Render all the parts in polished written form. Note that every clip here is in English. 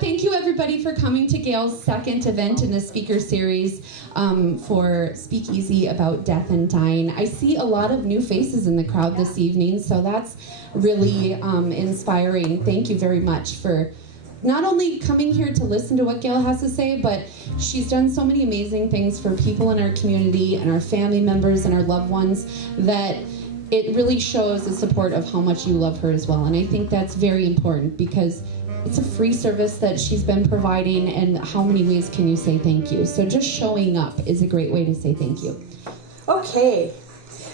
Thank you everybody for coming to Gale's second event in the speaker series for Speakeasy about death and dying. I see a lot of new faces in the crowd this evening, so that's really inspiring. Thank you very much for not only coming here to listen to what Gale has to say, but she's done so many amazing things for people in our community and our family members and our loved ones that it really shows the support of how much you love her as well. And I think that's very important because it's a free service that she's been providing, and how many ways can you say thank you? So just showing up is a great way to say thank you. Okay.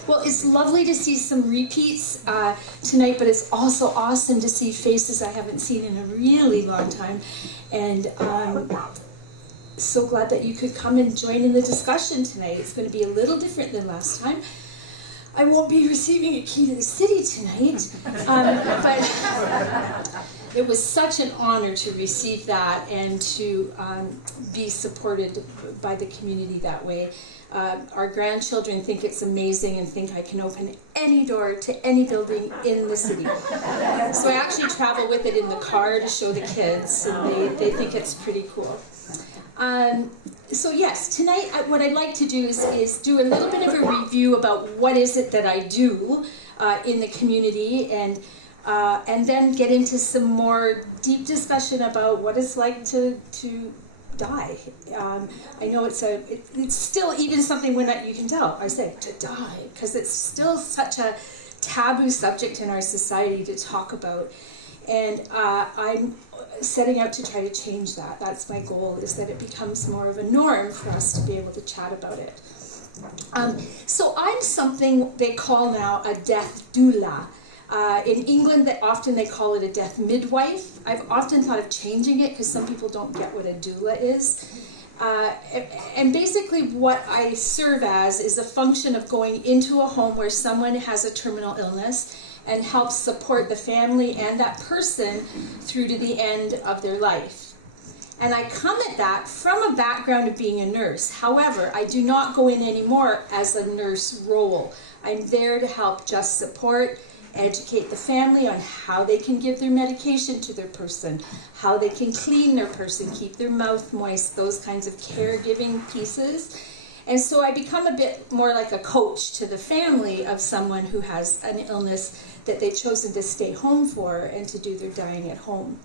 Well, it's lovely to see some repeats tonight, but it's also awesome to see faces I haven't seen in a really long time. And I'm so glad that you could come and join in the discussion tonight. It's going to be a little different than last time. I won't be receiving a key to the city tonight, but it was such an honor to receive that and to be supported by the community that way. Our grandchildren think it's amazing and think I can open any door to any building in the city. So I actually travel with it in the car to show the kids, and they think it's pretty cool. So yes, tonight what I'd like to do is do a little bit of a review about what is it that I do in the community, and then get into some more deep discussion about what it's like to die. I know it's still even something when you can tell I say to die, because it's still such a taboo subject in our society to talk about, and I'm setting out to try to change that. That's my goal, is that it becomes more of a norm for us to be able to chat about it. So I'm something they call now a death doula. In England, often they call it a death midwife. I've often thought of changing it because some people don't get what a doula is. And basically what I serve as is a function of going into a home where someone has a terminal illness and help support the family and that person through to the end of their life. And I come at that from a background of being a nurse. However, I do not go in anymore as a nurse role. I'm there to help just support, educate the family on how they can give their medication to their person, how they can clean their person, keep their mouth moist, those kinds of caregiving pieces. And so I become a bit more like a coach to the family of someone who has an illness that they've chosen to stay home for and to do their dying at home.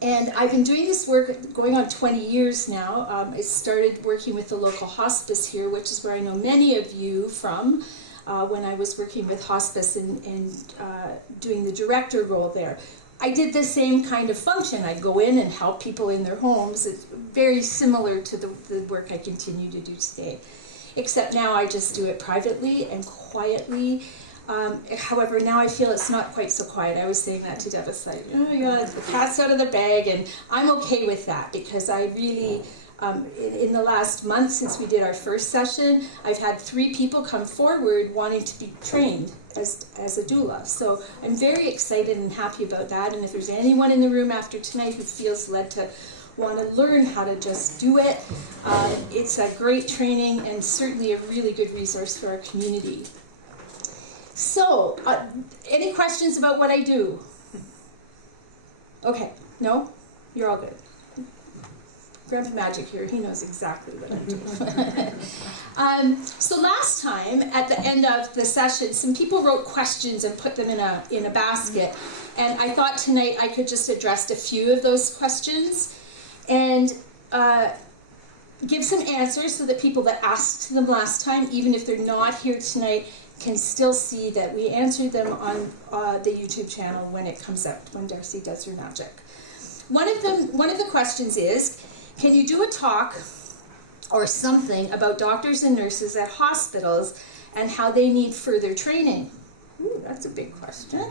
And I've been doing this work going on 20 years now. I started working with the local hospice here, which is where I know many of you from, when I was working with hospice and doing the director role there. I did the same kind of function. I'd go in and help people in their homes. It's very similar to the work I continue to do today, except now I just do it privately and quietly. However, now I feel it's not quite so quiet. I was saying that to Deb, it's like, oh my God, the cat's out of the bag, and I'm okay with that because I really, in the last month since we did our first session, I've had 3 people come forward wanting to be trained as a doula. So I'm very excited and happy about that, and if there's anyone in the room after tonight who feels led to want to learn how to just do it, it's a great training and certainly a really good resource for our community. So, any questions about what I do? Okay, no? You're all good. Grandpa Magic here, he knows exactly what I do. So last time, at the end of the session, some people wrote questions and put them in a basket. And I thought tonight I could just address a few of those questions and give some answers so that people that asked them last time, even if they're not here tonight, can still see that we answered them on the YouTube channel when it comes out, when Darcy does her magic. One of the questions is, can you do a talk or something about doctors and nurses at hospitals and how they need further training? Ooh, that's a big question.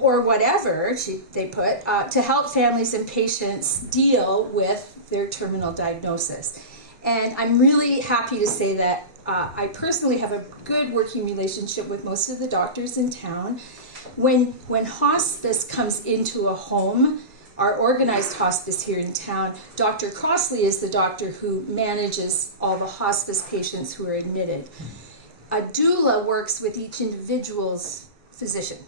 Or whatever they put, to help families and patients deal with their terminal diagnosis. And I'm really happy to say that I personally have a good working relationship with most of the doctors in town. When hospice comes into a home, our organized hospice here in town, Dr. Crossley is the doctor who manages all the hospice patients who are admitted. A doula works with each individual's physician.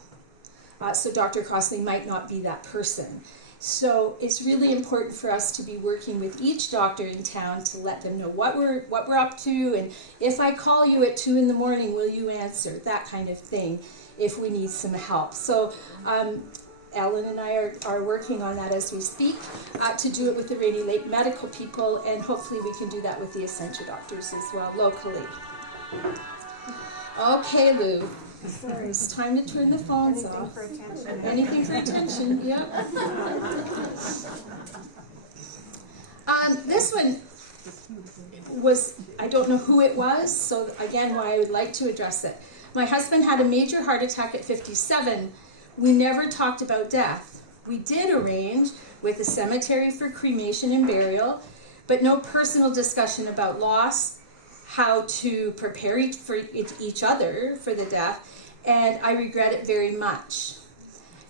So Dr. Crossley might not be that person. So it's really important for us to be working with each doctor in town to let them know what we're up to, and if I call you at 2 a.m, will you answer? That kind of thing, if we need some help. So Ellen and I are working on that as we speak, to do it with the Rainy Lake medical people, and hopefully we can do that with the Essentia doctors as well, locally. Okay, Lou. Sorry, it's time to turn the phones off. For attention. Anything for attention, yep. This one was, I don't know who it was, so again, why I would like to address it. My husband had a major heart attack at 57. We never talked about death. We did arrange with the cemetery for cremation and burial, but no personal discussion about loss, how to prepare for each other for the death, and I regret it very much.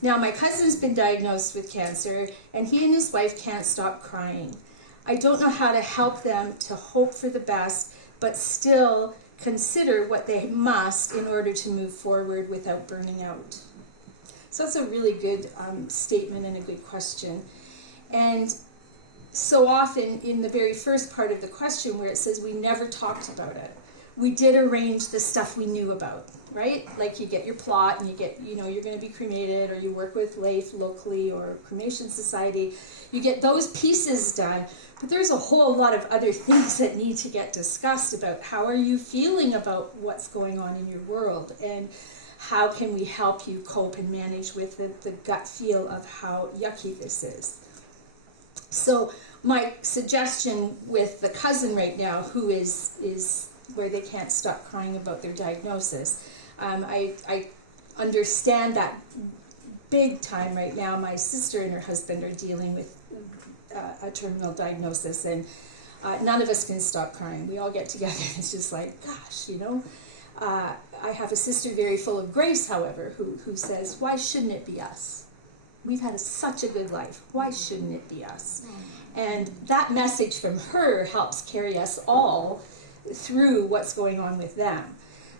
Now, my cousin's been diagnosed with cancer, and he and his wife can't stop crying. I don't know how to help them to hope for the best, but still consider what they must in order to move forward without burning out. So that's a really good statement and a good question. And so often in the very first part of the question where it says we never talked about it, we did arrange the stuff we knew about, right? Like you get your plot and you get, you're going to be cremated, or you work with LAIF locally or Cremation Society. You get those pieces done, but there's a whole lot of other things that need to get discussed about how are you feeling about what's going on in your world, and how can we help you cope and manage with the gut feel of how yucky this is. So my suggestion with the cousin right now, who is where they can't stop crying about their diagnosis, I understand that big time right now. My sister and her husband are dealing with a terminal diagnosis, and none of us can stop crying. We all get together and it's just like, gosh, I have a sister very full of grace, however, who says, why shouldn't it be us? We've had such a good life. Why shouldn't it be us? And that message from her helps carry us all through what's going on with them.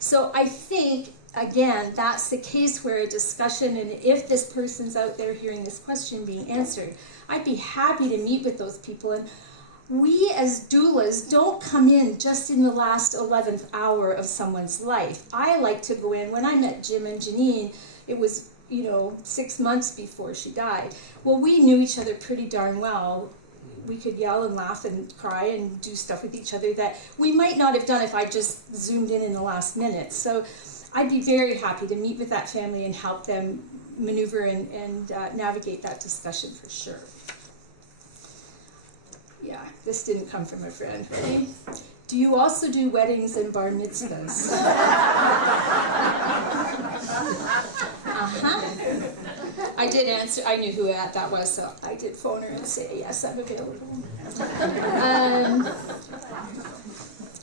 So I think, again, that's the case where a discussion, and if this person's out there hearing this question being answered, I'd be happy to meet with those people. And we as doulas don't come in just in the last 11th hour of someone's life. I like to go in. When I met Jim and Janine, it was 6 months before she died. Well, we knew each other pretty darn well. We could yell and laugh and cry and do stuff with each other that we might not have done if I just zoomed in the last minute. So I'd be very happy to meet with that family and help them maneuver and navigate that discussion for sure. Yeah, this didn't come from a friend. Okay? Do you also do weddings and bar mitzvahs? I did answer. I knew who that was, so I did phone her and say, yes, I'm available.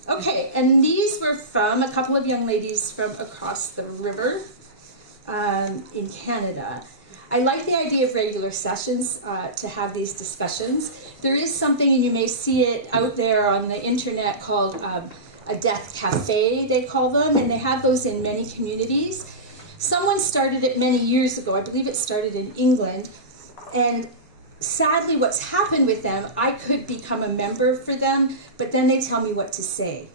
Okay, and these were from a couple of young ladies from across the river in Canada. I like the idea of regular sessions to have these discussions. There is something, and you may see it out there on the internet, called a death cafe, they call them, and they have those in many communities. Someone started it many years ago. I believe it started in England. And sadly, what's happened with them, I could become a member for them, but then they tell me what to say.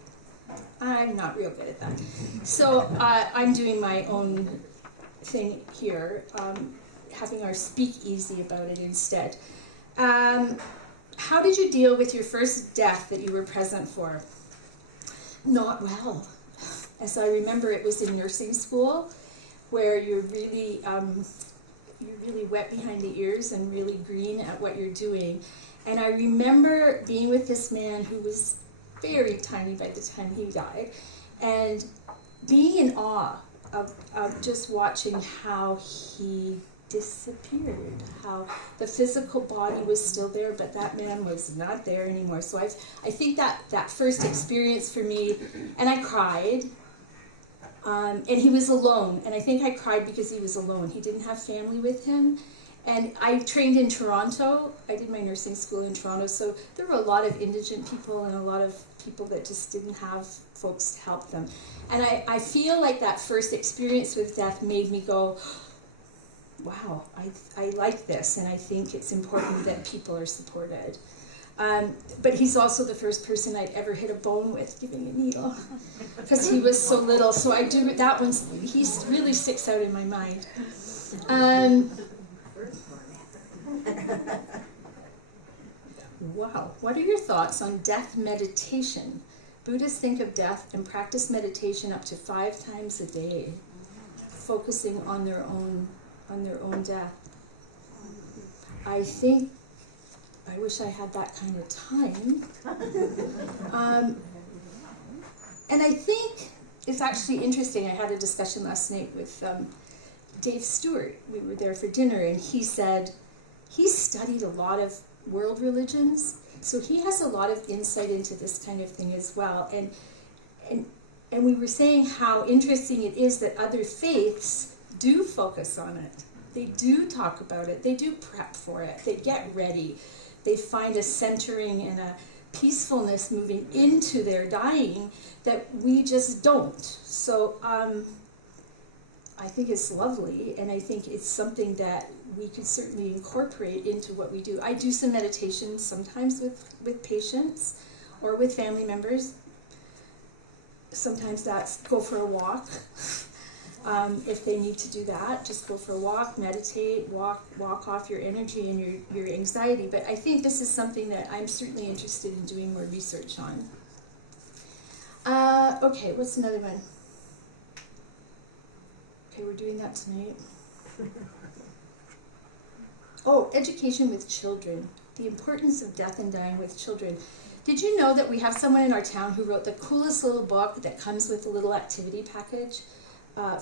I'm not real good at that. So I'm doing my own thing here, having our speakeasy about it instead. How did you deal with your first death that you were present for? Not well. As I remember, it was in nursing school, where you're really wet behind the ears and really green at what you're doing. And I remember being with this man who was very tiny by the time he died, and being in awe of just watching how he disappeared, how the physical body was still there, but that man was not there anymore. So I think that first experience for me, and I cried. And he was alone, and I think I cried because he was alone. He didn't have family with him. And I trained in Toronto. I did my nursing school in Toronto, so there were a lot of indigent people and a lot of people that just didn't have folks to help them. And I feel like that first experience with death made me go, wow, I like this, and I think it's important that people are supported. But he's also the first person I'd ever hit a bone with giving a needle, because he was so little. So I do, that one's, he really sticks out in my mind. Wow, what are your thoughts on death meditation? Buddhists think of death and practice meditation up to 5 times a day, focusing on their own death. I think I wish I had that kind of time. And I think it's actually interesting. I had a discussion last night with Dave Stewart. We were there for dinner, and he said he studied a lot of world religions, so he has a lot of insight into this kind of thing as well. And we were saying how interesting it is that other faiths do focus on it. They do talk about it. They do prep for it. They get ready. They find a centering and a peacefulness moving into their dying that we just don't. So I think it's lovely, and I think it's something that we could certainly incorporate into what we do. I do some meditation sometimes with patients or with family members. Sometimes that's go for a walk. If they need to do that, just go for a walk, meditate, walk off your energy and your anxiety. But I think this is something that I'm certainly interested in doing more research on. Okay, what's another one? Okay, we're doing that tonight. Oh, education with children. The importance of death and dying with children. Did you know that we have someone in our town who wrote the coolest little book that comes with a little activity package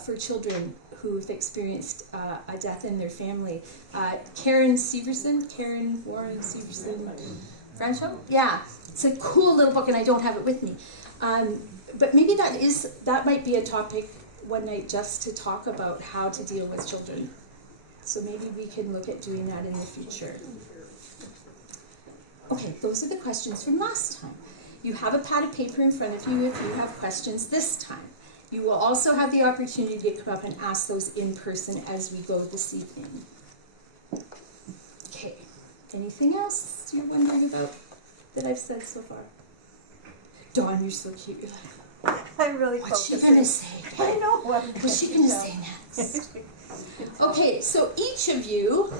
for children who've experienced a death in their family? Karen Warren Severson, Franco? Yeah, it's a cool little book, and I don't have it with me. But maybe that might be a topic one night, just to talk about how to deal with children. So maybe we can look at doing that in the future. Okay, those are the questions from last time. You have a pad of paper in front of you if you have questions this time. You will also have the opportunity to come up and ask those in person as we go this evening. Okay, anything else you're wondering about that I've said so far? Dawn, you're so cute. You're like, I'm really what's she focusing. going to say? I know what. What's she going to say next? Okay, so each of you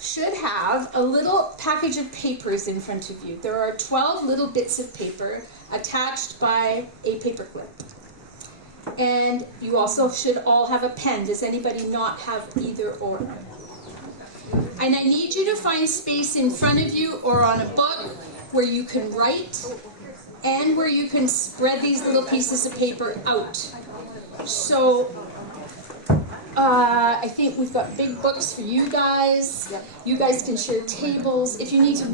should have a little package of papers in front of you. There are 12 little bits of paper attached by a paper clip. And you also should all have a pen. Does anybody not have either or? And I need you to find space in front of you or on a book where you can write and where you can spread these little pieces of paper out. So I think we've got big books for you guys. Yep. You guys can share tables. If you need to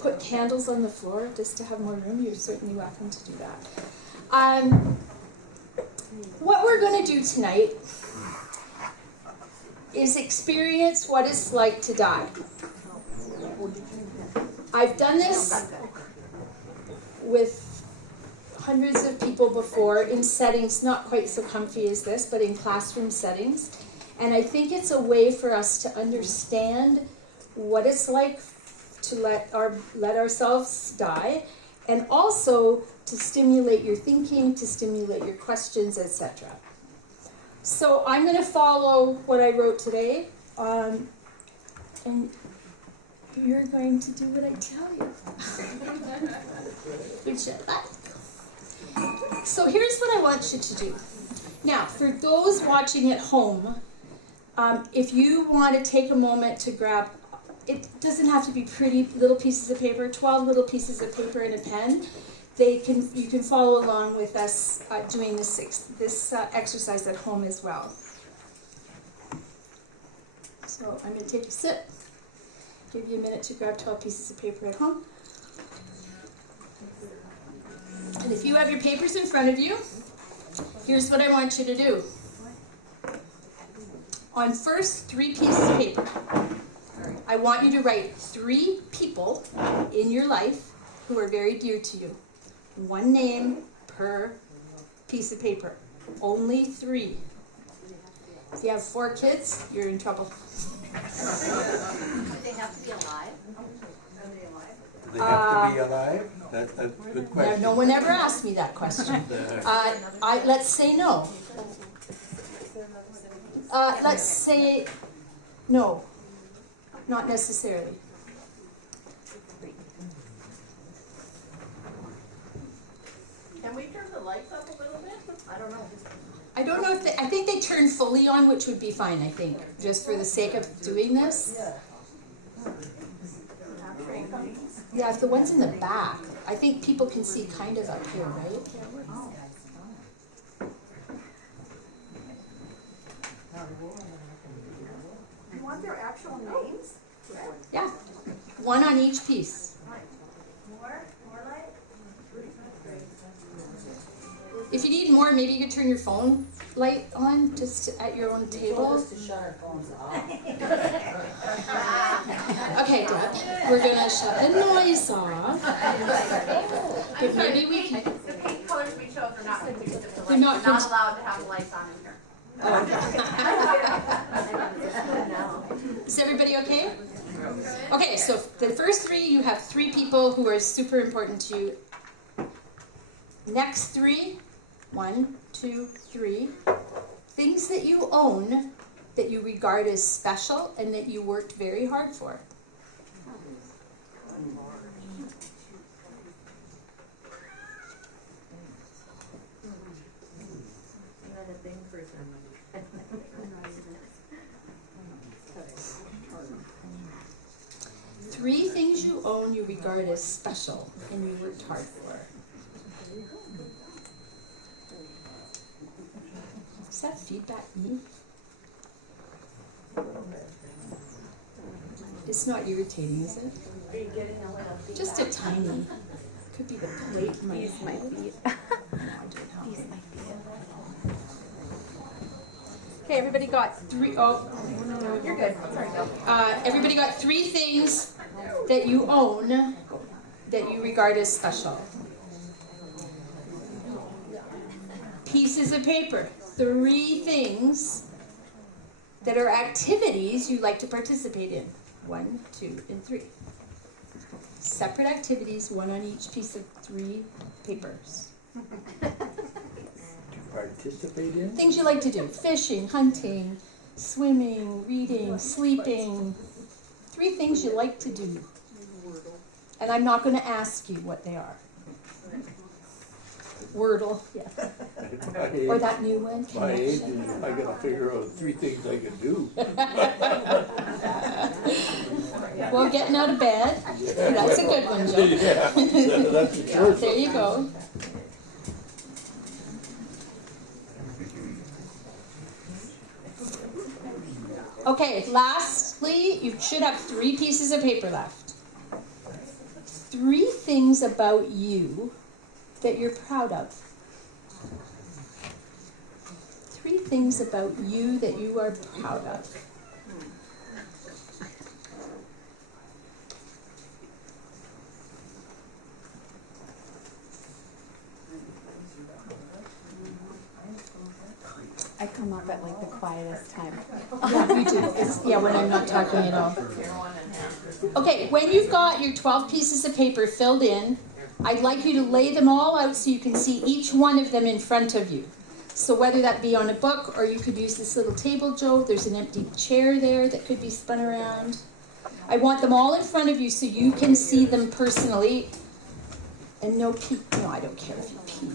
put candles on the floor just to have more room, you're certainly welcome to do that. What we're going to do tonight is experience what it's like to die. I've done this with hundreds of people before in settings not quite so comfy as this, but in classroom settings. And I think it's a way for us to understand what it's like to let ourselves die, and also to stimulate your thinking, to stimulate your questions, etc. So I'm going to follow what I wrote today, and you're going to do what I tell you. Which I like. So here's what I want you to do. Now, for those watching at home, if you want to take a moment to grab, it doesn't have to be pretty little pieces of paper, 12 little pieces of paper and a pen. You can follow along with us doing this exercise at home as well. So I'm going to take a sip, give you a minute to grab 12 pieces of paper at home. And if you have your papers in front of you, here's what I want you to do. On first 3 pieces of paper, I want you to write 3 people in your life who are very dear to you. 1 name per piece of paper. Only 3. If you have 4 kids, you're in trouble. Would they have to be alive? Do they have to be alive? That's a good question. No one ever asked me that question. Let's say no. Let's say no. Not necessarily. Can we turn the lights up a little bit? I don't know. I don't know if I think they turn fully on, which would be fine, I think, just for the sake of doing this. Yeah, if the one's in the back, I think people can see kind of up here, right? You want their actual names? Yeah, one on each piece. More light? If you need more, maybe you could turn your phone light on just at your own table. to shut our phones off. Okay, Deb, we're gonna shut the noise off. But maybe we can. The pink colors we chose are not conducive to They're light. not We're not con- allowed to have the lights on in here. Is everybody okay? Okay, so the first 3, you have 3 people who are super important to you. Next 3, 1, 2, 3, things that you own that you regard as special and that you worked very hard for. Three things you own you regard as special and you worked hard for. Does that feedback me? It's not irritating, is it? Are you getting a little feedback? Just a tiny. Could be the plate in my These head. might be. These might be. Okay, everybody got 3. Oh, You're good. Sorry, Gale. everybody got 3 things that you own that you regard as special. Pieces of paper. 3 things that are activities you like to participate in. 1, 2, and 3. Separate activities, 1 on each piece of 3 papers. Participate in? Things you like to do. Fishing, hunting, swimming, reading, sleeping. 3 things you like to do. And I'm not going to ask you what they are. Wordle, yeah. Or that new one, My age, connection. I gotta figure out 3 things I can do. Well, getting out of bed. That's a good one, Joe. Yeah, that's the first There you go. Okay, lastly, you should have 3 pieces of paper left. 3 things about you that you're proud of. 3 things about you that you are proud of. I come up at like the quietest time. Yeah, we do. When I'm not talking at all. Okay, when you've got your 12 pieces of paper filled in, I'd like you to lay them all out so you can see each one of them in front of you. So whether that be on a book or you could use this little table, Joe, there's an empty chair there that could be spun around. I want them all in front of you so you can see them personally. And no peek. No, I don't care if you peek.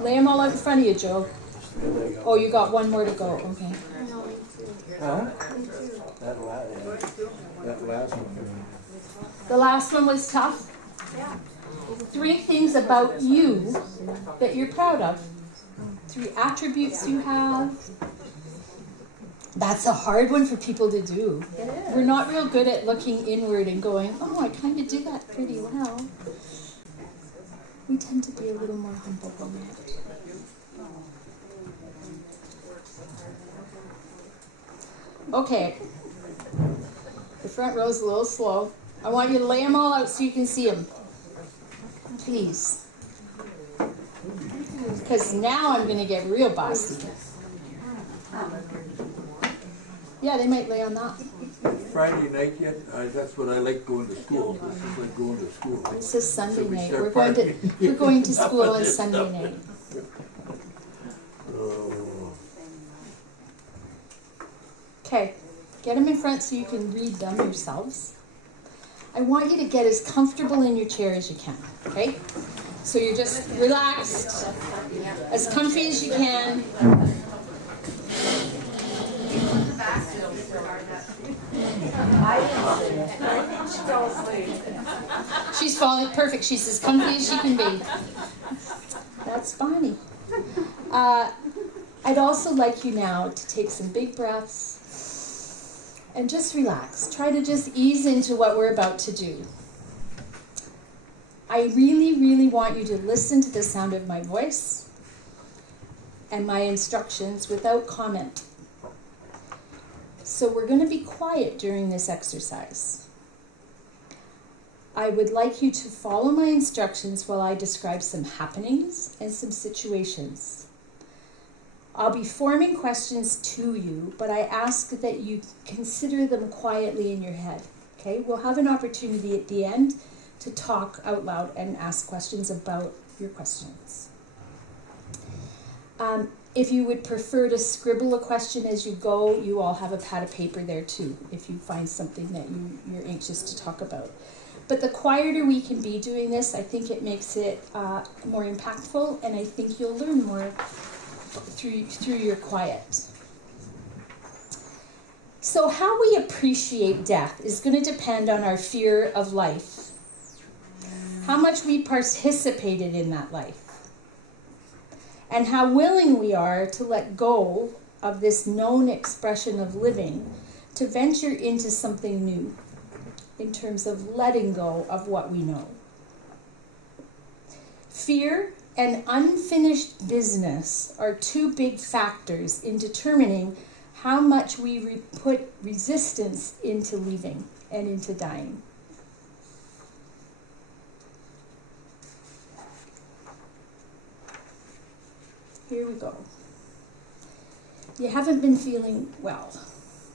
Lay them all out in front of you, Joe. Oh, you got one more to go. Okay. Huh? That last one. The last one was tough. 3 things about you that you're proud of. 3 attributes you have. That's a hard one for people to do. We're not real good at looking inward and going, oh, I kind of do that pretty well. We tend to be a little more humble than that. Okay. The front row's a little slow. I want you to lay them all out so you can see them. Please. Because now I'm going to get real bossy. Yeah, they might lay on that. Friday night yet? That's what I like going to school. This is like going to school. This is Sunday So we night. start We're going to school on Sunday night. Oh. Okay, get them in front so you can read them yourselves. I want you to get as comfortable in your chair as you can, okay? So you're just relaxed, as comfy as you can. She's falling perfect. She's as comfy as she can be. That's Bonnie. I'd also like you now to take some big breaths and just relax. Try to just ease into what we're about to do. I really, really want you to listen to the sound of my voice and my instructions without comment. So we're going to be quiet during this exercise. I would like you to follow my instructions while I describe some happenings and some situations. I'll be forming questions to you, but I ask that you consider them quietly in your head. Okay? We'll have an opportunity at the end to talk out loud and ask questions about your questions. If you would prefer to scribble a question as you go, you all have a pad of paper there too, if you find something that you're anxious to talk about. But the quieter we can be doing this, I think it makes it more impactful, and I think you'll learn more through your quiet. So how we appreciate death is going to depend on our fear of life, how much we participated in that life, and how willing we are to let go of this known expression of living to venture into something new in terms of letting go of what we know. Fear and unfinished business are two big factors in determining how much we put resistance into leaving and into dying. Here we go. You haven't been feeling well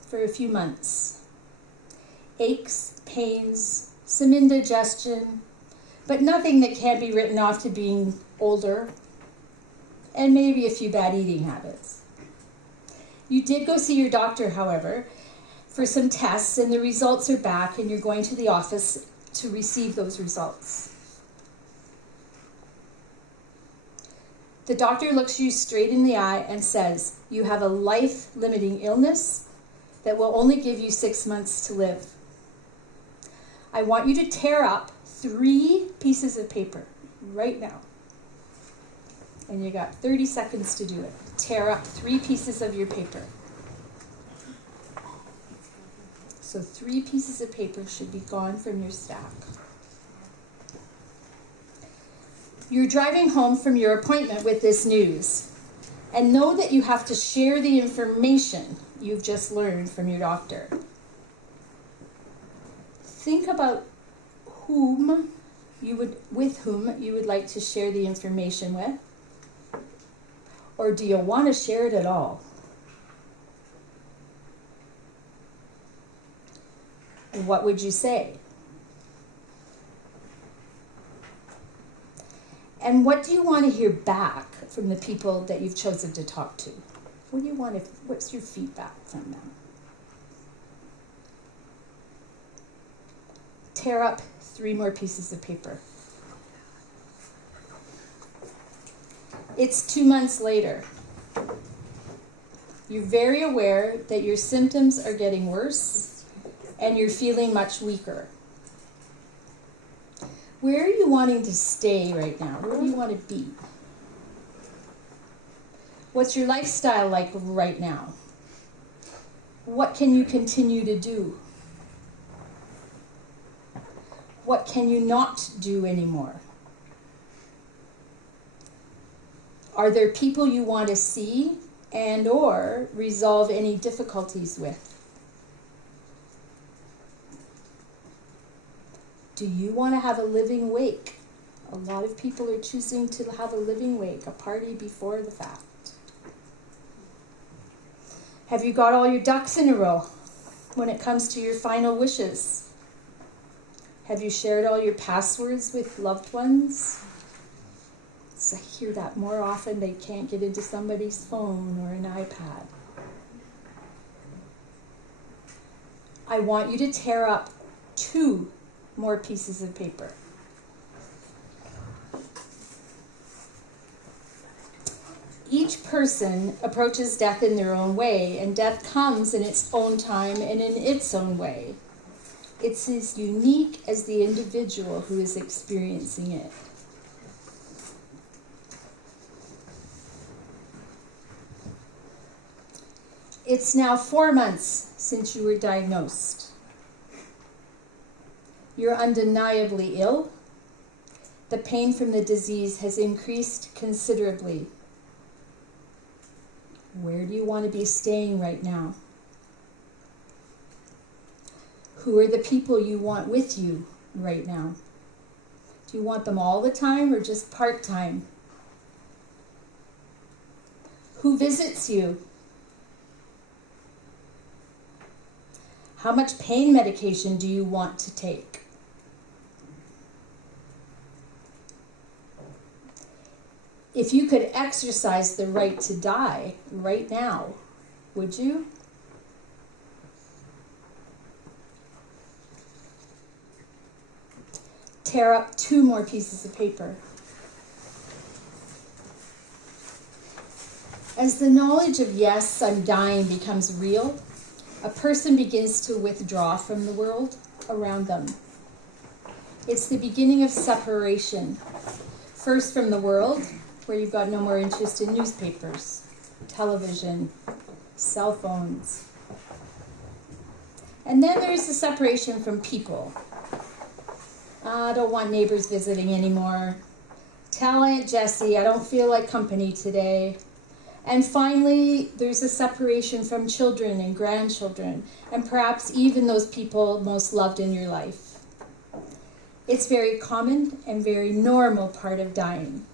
for a few months. Aches, pains, some indigestion, but nothing that can't be written off to being older, and maybe a few bad eating habits. You did go see your doctor, however, for some tests, and the results are back, and you're going to the office to receive those results. The doctor looks you straight in the eye and says, you have a life-limiting illness that will only give you 6 months to live. I want you to tear up 3 pieces of paper right now. And you got 30 seconds to do it. Tear up 3 pieces of your paper. So 3 pieces of paper should be gone from your stack. You're driving home from your appointment with this news, and know that you have to share the information you've just learned from your doctor. Think about with whom you would like to share the information with, or do you want to share it at all? And what would you say? And what do you want to hear back from the people that you've chosen to talk to? What's your feedback from them? Tear up 3 more pieces of paper. It's 2 months later. You're very aware that your symptoms are getting worse and you're feeling much weaker. Where are you wanting to stay right now? Where do you want to be? What's your lifestyle like right now? What can you continue to do? What can you not do anymore? Are there people you want to see and or resolve any difficulties with? Do you want to have a living wake A lot of people are choosing to have a living wake, a party before the fact. Have you got all your ducks in a row when it comes to your final wishes? Have you shared all your passwords with loved ones? So I hear that more often. They can't get into somebody's phone or an iPad. I want you to tear up 2 more pieces of paper. Each person approaches death in their own way, and death comes in its own time and in its own way. It's as unique as the individual who is experiencing it. It's now 4 months since you were diagnosed. You're undeniably ill. The pain from the disease has increased considerably. Where do you want to be staying right now? Who are the people you want with you right now? Do you want them all the time or just part-time? Who visits you? How much pain medication do you want to take? If you could exercise the right to die right now, would you? Tear up 2 more pieces of paper. As the knowledge of yes, I'm dying becomes real, a person begins to withdraw from the world around them. It's the beginning of separation. First from the world, where you've got no more interest in newspapers, television, cell phones. And then there's the separation from people. I don't want neighbors visiting anymore. Tell Aunt Jessie I don't feel like company today. And finally, there's a separation from children and grandchildren, and perhaps even those people most loved in your life. It's very common and very normal part of dying.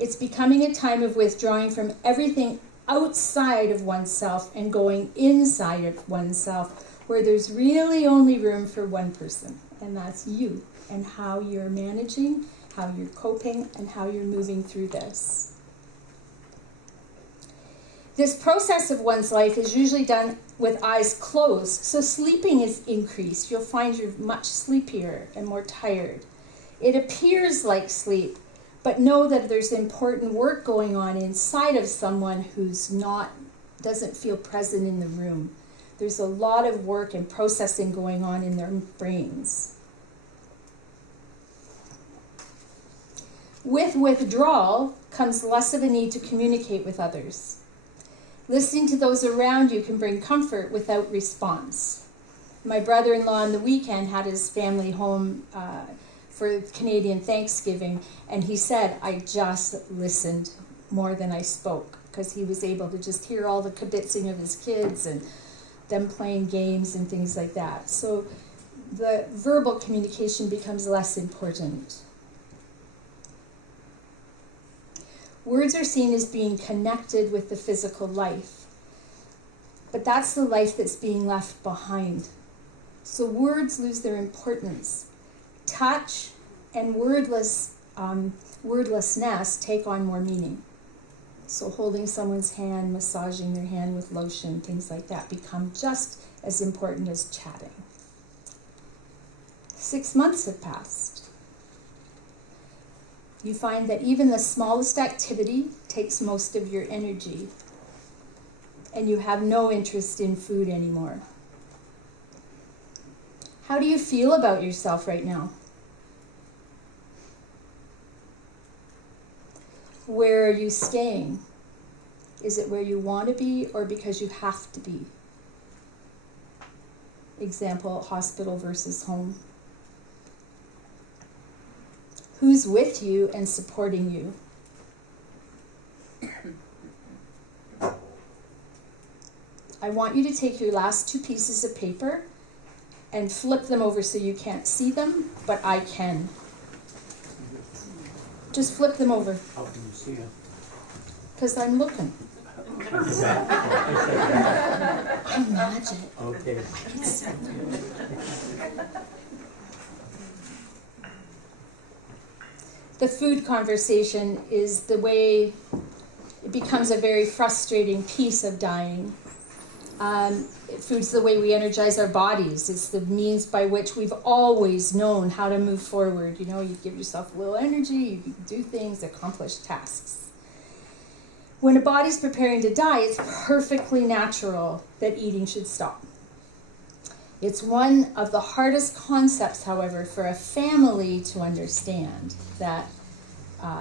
It's becoming a time of withdrawing from everything outside of oneself and going inside of oneself, where there's really only room for one person, and that's you, and how you're managing, how you're coping, and how you're moving through this. This process of one's life is usually done with eyes closed, so sleeping is increased. You'll find you're much sleepier and more tired. It appears like sleep, but know that there's important work going on inside of someone who's doesn't feel present in the room. There's a lot of work and processing going on in their brains. With withdrawal comes less of a need to communicate with others. Listening to those around you can bring comfort without response. My brother-in-law on the weekend had his family home for Canadian Thanksgiving, and he said, I just listened more than I spoke, because he was able to just hear all the kibitzing of his kids and them playing games and things like that. So the verbal communication becomes less important. Words are seen as being connected with the physical life, but that's the life that's being left behind. So words lose their importance. Touch and wordlessness take on more meaning. So holding someone's hand, massaging their hand with lotion, things like that become just as important as chatting. 6 months have passed. You find that even the smallest activity takes most of your energy, and you have no interest in food anymore. How do you feel about yourself right now? Where are you staying? Is it where you want to be or because you have to be? Example, hospital versus home. Who's with you and supporting you? I want you to take your last 2 pieces of paper and flip them over so you can't see them, but I can. Just flip them over, How can you see it? because I'm looking. I'm magic. Okay. The food conversation is the way it becomes a very frustrating piece of dying. Food's the way we energize our bodies. It's the means by which we've always known how to move forward. You know, you give yourself a little energy, you can do things, accomplish tasks. When a body's preparing to die, it's perfectly natural that eating should stop. It's one of the hardest concepts, however, for a family to understand that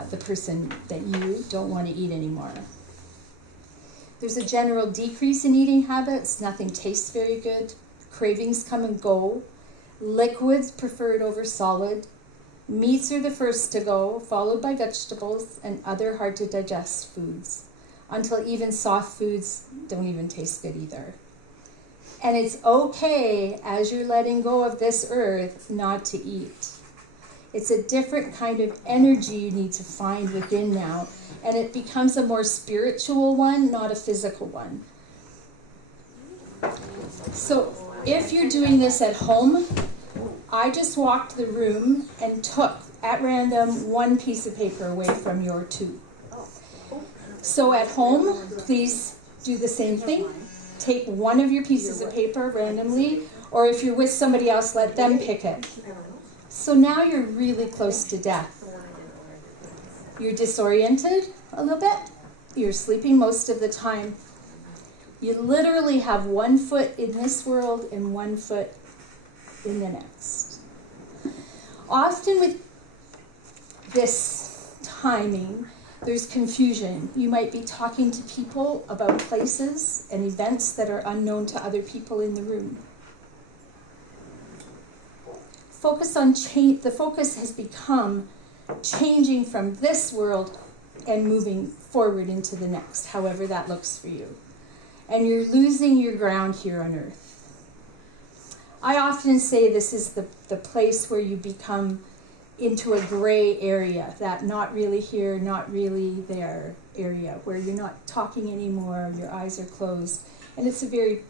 the person that you don't want to eat anymore. There's a general decrease in eating habits. Nothing tastes very good. Cravings come and go. Liquids preferred over solid. Meats are the first to go, followed by vegetables and other hard to digest foods, until even soft foods don't even taste good either. And it's okay, as you're letting go of this earth, not to eat. It's a different kind of energy you need to find within now, and it becomes a more spiritual one, not a physical one. So if you're doing this at home, I just walked the room and took, at random, one piece of paper away from your two. So at home, please do the same thing. Take one of your pieces of paper randomly, or if you're with somebody else, let them pick it. So now you're really close to death. You're disoriented a little bit. You're sleeping most of the time. You literally have 1 foot in this world and 1 foot in the next. Often with this timing, there's confusion. You might be talking to people about places and events that are unknown to other people in the room. The focus has become changing from this world and moving forward into the next, however that looks for you. And you're losing your ground here on earth. I often say this is the place where you become into a gray area, that not really here, not really there area, where you're not talking anymore, your eyes are closed, and it's a very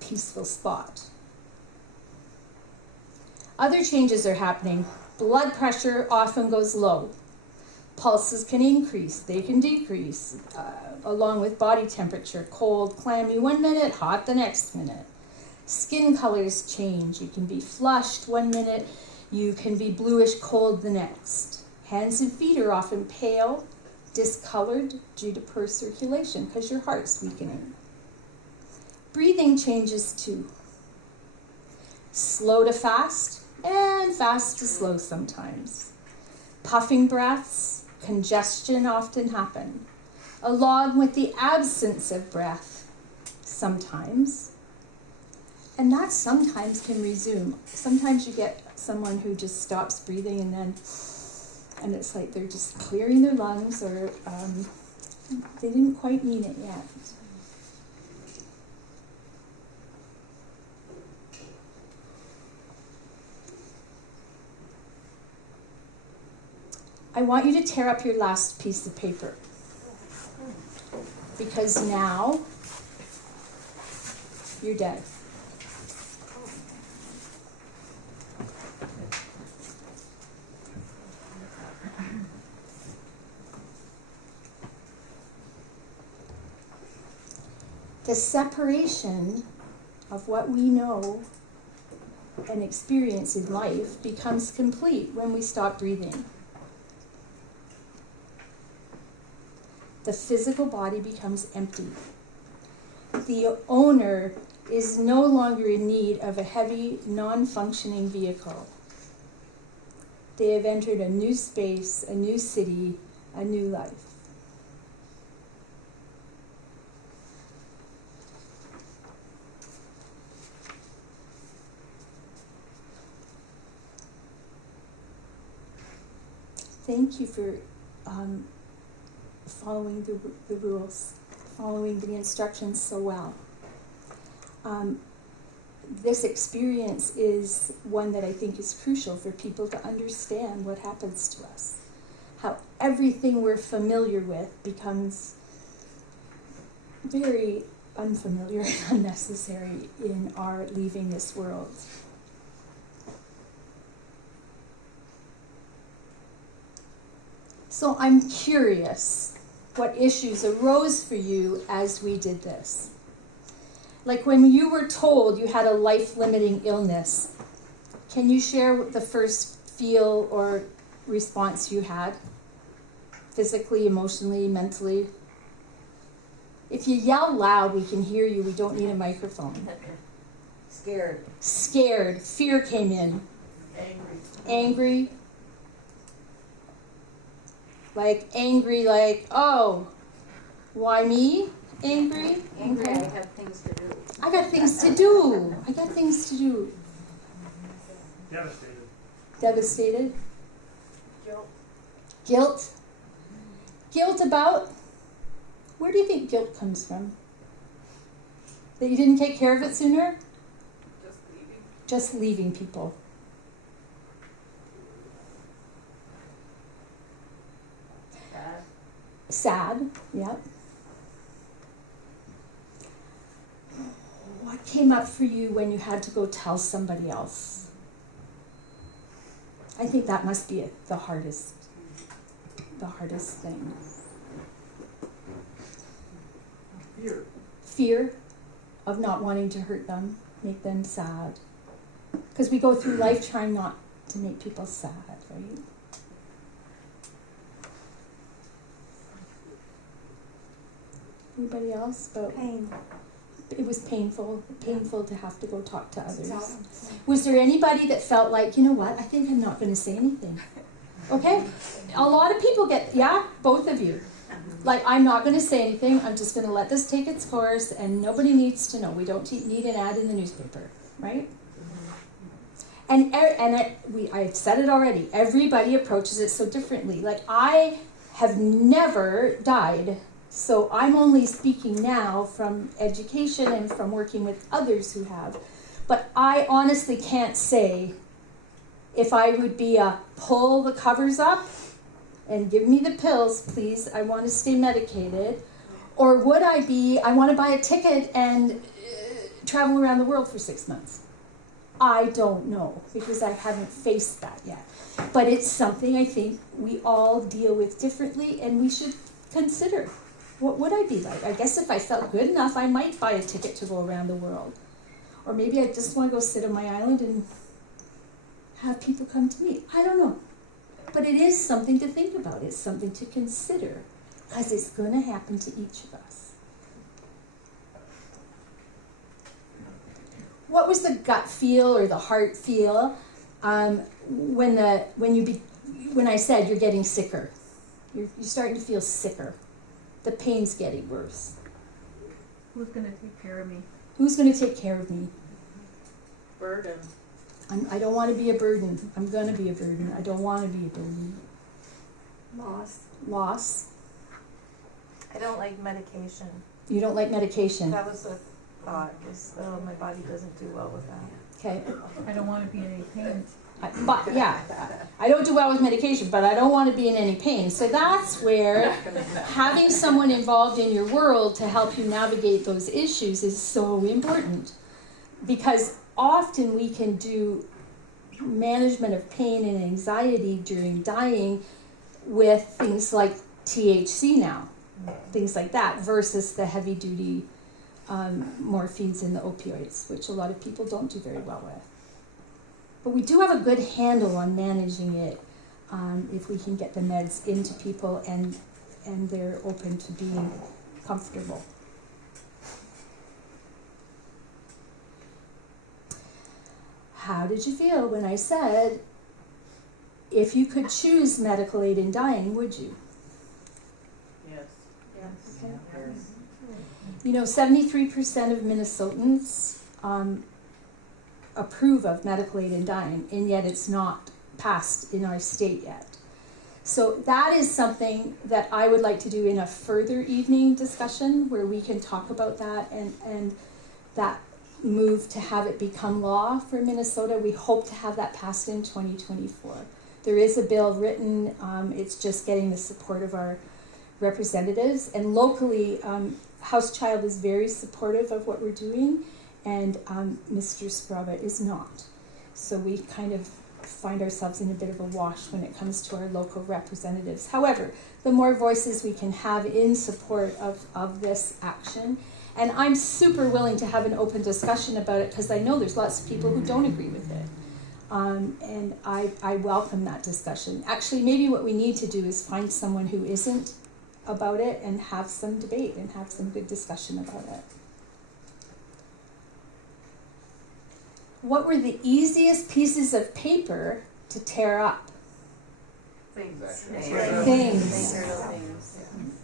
peaceful spot. Other changes are happening. Blood pressure often goes low. Pulses can increase, they can decrease, along with body temperature, cold, clammy 1 minute, hot the next minute. Skin colors change. You can be flushed 1 minute, you can be bluish cold the next. Hands and feet are often pale, discolored due to poor circulation because your heart's weakening. Breathing changes too. Slow to fast and fast to slow sometimes. Puffing breaths, congestion often happen, along with the absence of breath sometimes. And that sometimes can resume. Sometimes you get someone who just stops breathing and it's like they're just clearing their lungs, or they didn't quite mean it yet. I want you to tear up your last piece of paper, because now you're dead. The separation of what we know and experience in life becomes complete when we stop breathing. The physical body becomes empty. The owner is no longer in need of a heavy, non-functioning vehicle. They have entered a new space, a new city, a new life. Thank you for following the rules, following the instructions so well. This experience is one that I think is crucial for people to understand what happens to us. how everything we're familiar with becomes very unfamiliar and unnecessary in our leaving this world. So I'm curious what issues arose for you as we did this. Like when you were told you had a life-limiting illness, can you share the first feel or response you had? Physically, emotionally, mentally? If you yell loud, we can hear you. We don't need a microphone. Scared. Scared. Fear came in. Angry. Angry. Like, oh, why me? Angry? Angry, Okay. I have things to do. I got things to do. I got things to do. Devastated. Devastated. Guilt. Guilt. Guilt about? Where do you think guilt comes from? That you didn't take care of it sooner? Just leaving. Just leaving people. Sad. Sad, yep. What came up for you when you had to go tell somebody else? I think that must be the hardest thing. Fear. Fear of not wanting to hurt them, make them sad. Because we go through life trying not to make people sad, right? Anybody else? Pain. It was painful to have to go talk to others. Was there anybody that felt like, you know what, I think I'm not going to say anything? Okay? A lot of people get, yeah, both of you. Like, I'm not going to say anything. I'm just going to let this take its course, and nobody needs to know. We don't need an ad in the newspaper, right? And I've said it already. Everybody approaches it so differently. Like, I have never died, so I'm only speaking now from education and from working with others who have. But I honestly can't say if I would be a pull the covers up and give me the pills, please, I want to stay medicated. Or would I be, I want to buy a ticket and travel around the world for 6 months? I don't know, because I haven't faced that yet. But it's something I think we all deal with differently, and we should consider. What would I be like? I guess if I felt good enough, I might buy a ticket to go around the world. Or maybe I just want to go sit on my island and have people come to me. I don't know. But it is something to think about. It's something to consider, because it's going to happen to each of us. What was the gut feel or the heart feel when I said you're getting sicker? You're starting to feel sicker. The pain's getting worse. Who's going to take care of me? Who's going to take care of me? Burden. I don't want to be a burden. I'm going to be a burden. I don't want to be a burden. Loss. I don't like medication. You don't like medication. That was a thought, because my body doesn't do well with that. Okay. I don't want to be in any pain. But yeah, I don't do well with medication, but I don't want to be in any pain. So that's where having someone involved in your world to help you navigate those issues is so important. Because often we can do management of pain and anxiety during dying with things like THC now, things like that, versus the heavy duty morphines and the opioids, which a lot of people don't do very well with. But we do have a good handle on managing it if we can get the meds into people and they're open to being comfortable. How did you feel when I said, if you could choose medical aid in dying, would you? Yes. Okay. You know, 73% of Minnesotans approve of medical aid in dying, and yet it's not passed in our state yet. So that is something that I would like to do in a further evening discussion where we can talk about that and that move to have it become law for Minnesota. We hope to have that passed in 2024. There is a bill written. It's just getting the support of our representatives. And locally, House Child is very supportive of what we're doing, and Mr. Sprava is not. So we kind of find ourselves in a bit of a wash when it comes to our local representatives. However, the more voices we can have in support of this action, and I'm super willing to have an open discussion about it because I know there's lots of people who don't agree with it. And I welcome that discussion. Actually, maybe what we need to do is find someone who isn't about it and have some debate and have some good discussion about it. What were the easiest pieces of paper to tear up? Things. Things.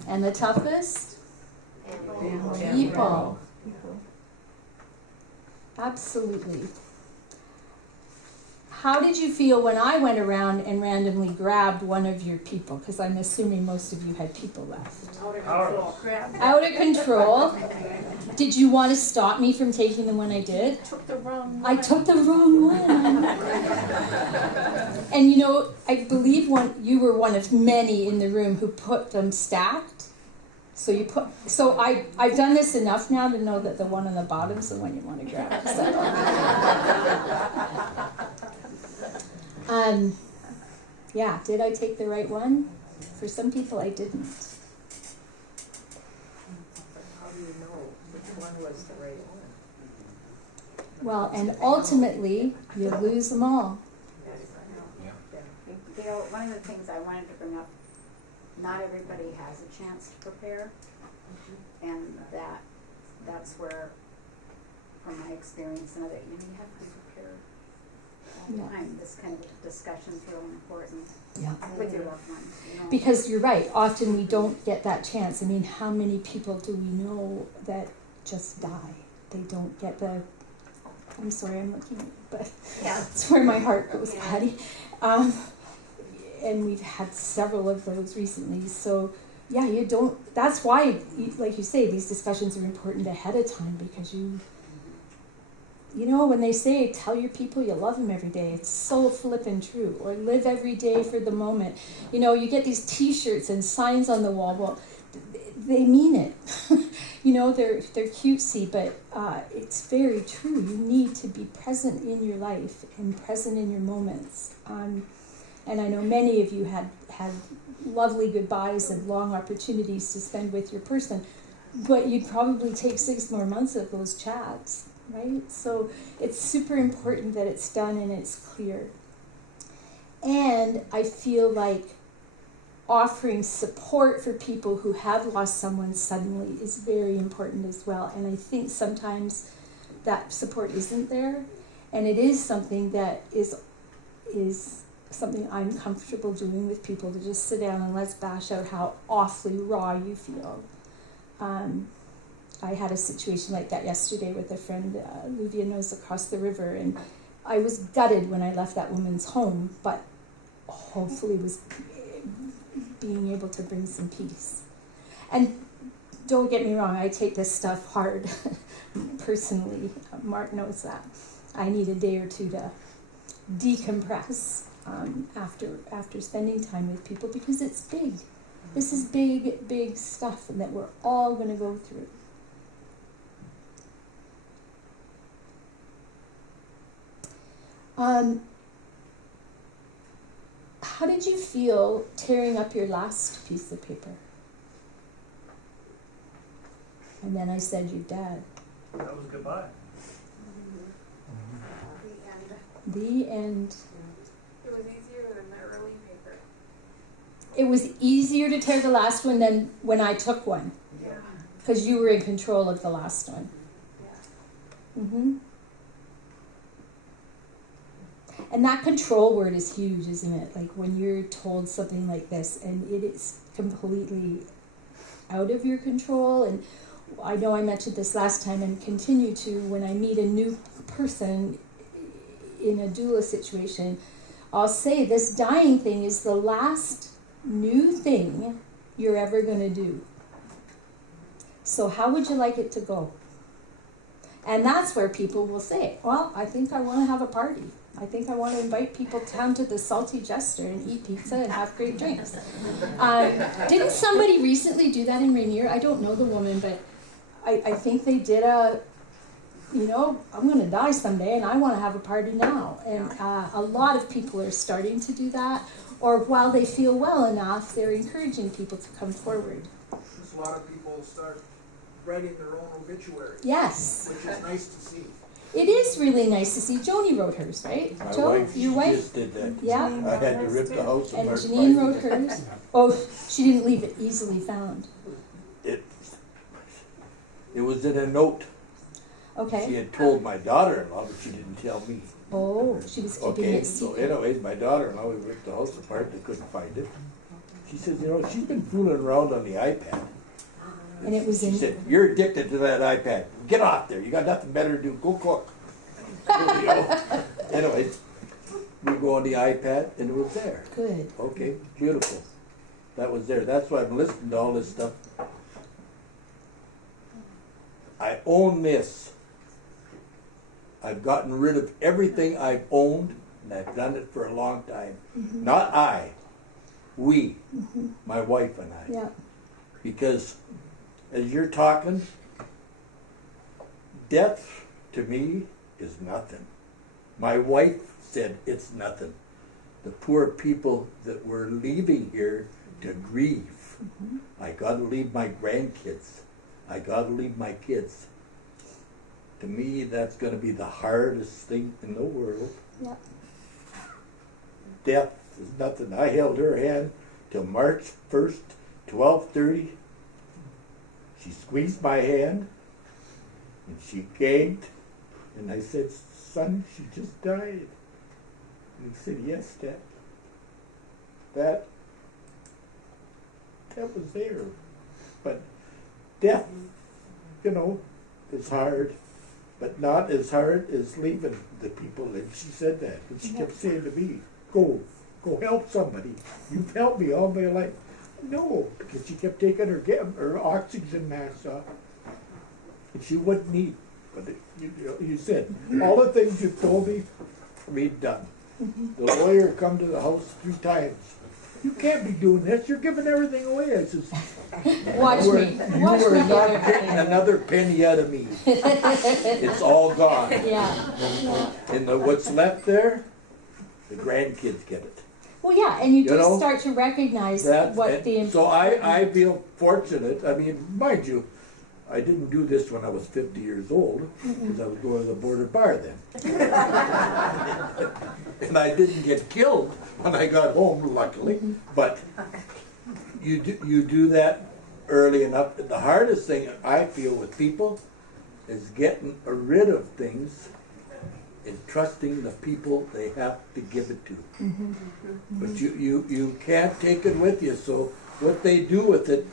And the toughest? People. Absolutely. How did you feel when I went around and randomly grabbed one of your people? Because I'm assuming most of you had people left. Out of control. Did you want to stop me from taking the one I did? I took the wrong one. And you know, I believe you were one of many in the room who put them stacked. So I've done this enough now to know that the one on the bottom is the one you want to grab. Yeah, did I take the right one? For some people, I didn't. How do you know which one was the right one? Well, and ultimately, you lose them all. Gale, one of the things I wanted to bring up, not everybody has a chance to prepare, and that's where, from my experience and other, you have to prepare all the time. This kind of discussion is really important with your loved ones. Because you're right, often we don't get that chance. I mean, how many people do we know that just die? They don't get the, I'm sorry, I'm looking at you, but it's where my heart goes, Patty. And we've had several of those recently. So yeah, you don't, that's why, like you say, these discussions are important ahead of time, because you know, when they say, tell your people you love them every day, it's so flippin' true. Or live every day for the moment. You know, you get these t-shirts and signs on the wall. Well, they mean it. You know, they're cutesy, but it's very true. You need to be present in your life and present in your moments. And I know many of you had lovely goodbyes and long opportunities to spend with your person, but you'd probably take 6 more months of those chats, right? So it's super important that it's done and it's clear. And I feel like offering support for people who have lost someone suddenly is very important as well. And I think sometimes that support isn't there, and it is something that is something I'm comfortable doing with people, to just sit down and let's bash out how awfully raw you feel. I had a situation like that yesterday with a friend, Luvia knows, across the river, and I was gutted when I left that woman's home, but hopefully was being able to bring some peace. And don't get me wrong, I take this stuff hard personally. Mark knows that. I need a day or two to decompress after spending time with people, because it's big. This is big, big stuff that we're all going to go through. How did you feel tearing up your last piece of paper? And then I said your dad. That was goodbye. The end. It was easier than the early paper. It was easier to tear the last one than when I took one, Yeah. because you were in control of the last one. Yeah. And that control word is huge, isn't it? Like when you're told something like this and it is completely out of your control. And I know I mentioned this last time and continue to, when I meet a new person in a doula situation, I'll say this dying thing is the last new thing you're ever going to do. So how would you like it to go? And that's where people will say, well, I think I want to have a party. I think I want to invite people down to the Salty Jester and eat pizza and have great drinks. Didn't somebody recently do that in Rainier? I don't know the woman, but I think they did I'm going to die someday and I want to have a party now. And a lot of people are starting to do that. Or while they feel well enough, they're encouraging people to come forward. A lot of people start writing their own obituaries. Yes. Which is nice to see. It is really nice to see. Joni wrote hers, right? My Jo, wife, your she wife? just did that. Yeah. I had to rip the house And apart. Janine wrote hers. Oh, she didn't leave it easily found. It was in a note. She Okay. had told my daughter-in-law, but she didn't tell me. Oh, she was keeping Okay, it so secret. anyways, my daughter-in-law, we ripped the house apart, they couldn't find it. She says, she's been fooling around on the iPad. And it was She in. said, you're addicted to that iPad. Get off there. You got nothing better to do. Go cook. Anyways, we go on the iPad and it was there. Good. Okay, beautiful. That was there. That's why I'm listening to all this stuff. I own this. I've gotten rid of everything I've owned, and I've done it for a long time. Mm-hmm. Not I. We. My wife and I. Yeah. Because as you're talking, death to me is nothing. My wife said it's nothing. The poor people that were leaving here to grieve. I gotta leave my grandkids. I gotta leave my kids. To me, that's gonna be the hardest thing in the world. Yeah. Death is nothing. I held her hand till March 1st, 12:30. She squeezed my hand and she gagged. And I said, son, she just died. And he said, yes, Dad. That was there. But death, is hard. But not as hard as leaving the people. And she said that. And she kept saying to me, go help somebody. You've helped me all my life. No, because she kept taking her oxygen mask off. And she wouldn't eat. But you said, all the things you told me, we'd done. The lawyer come to the house 3 times. You can't be doing this. You're giving everything away. I says, Watch me. you Watch are me not give getting everything. another penny out of me. It's all gone. Yeah. And what's left there, the grandkids get it. Well, yeah, and you do know, start to recognize That, what and the so I feel fortunate. I mean, mind you, I didn't do this when I was 50 years old, because I was going to the border bar then. And I didn't get killed when I got home, luckily. But you do that early enough. The hardest thing I feel with people is getting rid of things and trusting the people they have to give it to. But you can't take it with you, so what they do with it,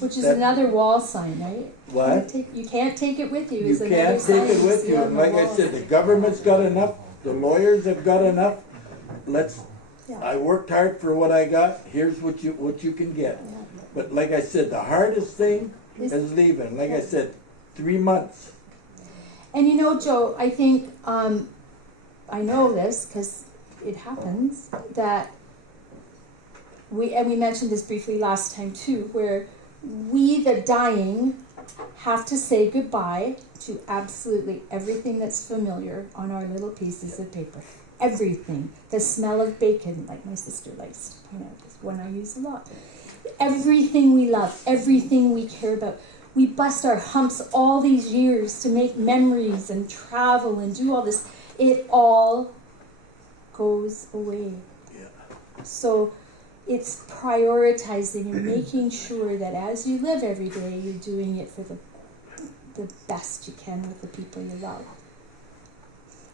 which is another wall sign, right? What? You can't take it with you. You is another can't sign take it you with see you. on And the like I wall. said, the government's got enough, the lawyers have got enough. I worked hard for what I got, here's what you can get. But like I said, the hardest thing is leaving. Like I said, 3 months. And Joe, I think, I know this because it happens, that we mentioned this briefly last time too, where we, the dying, have to say goodbye to absolutely everything that's familiar on our little pieces of paper. Everything. The smell of bacon, like my sister likes to point out, this one I use a lot. Everything we love, everything we care about. We bust our humps all these years to make memories and travel and do all this. It all goes away. Yeah. So it's prioritizing and making sure that as you live every day, you're doing it for the best you can with the people you love.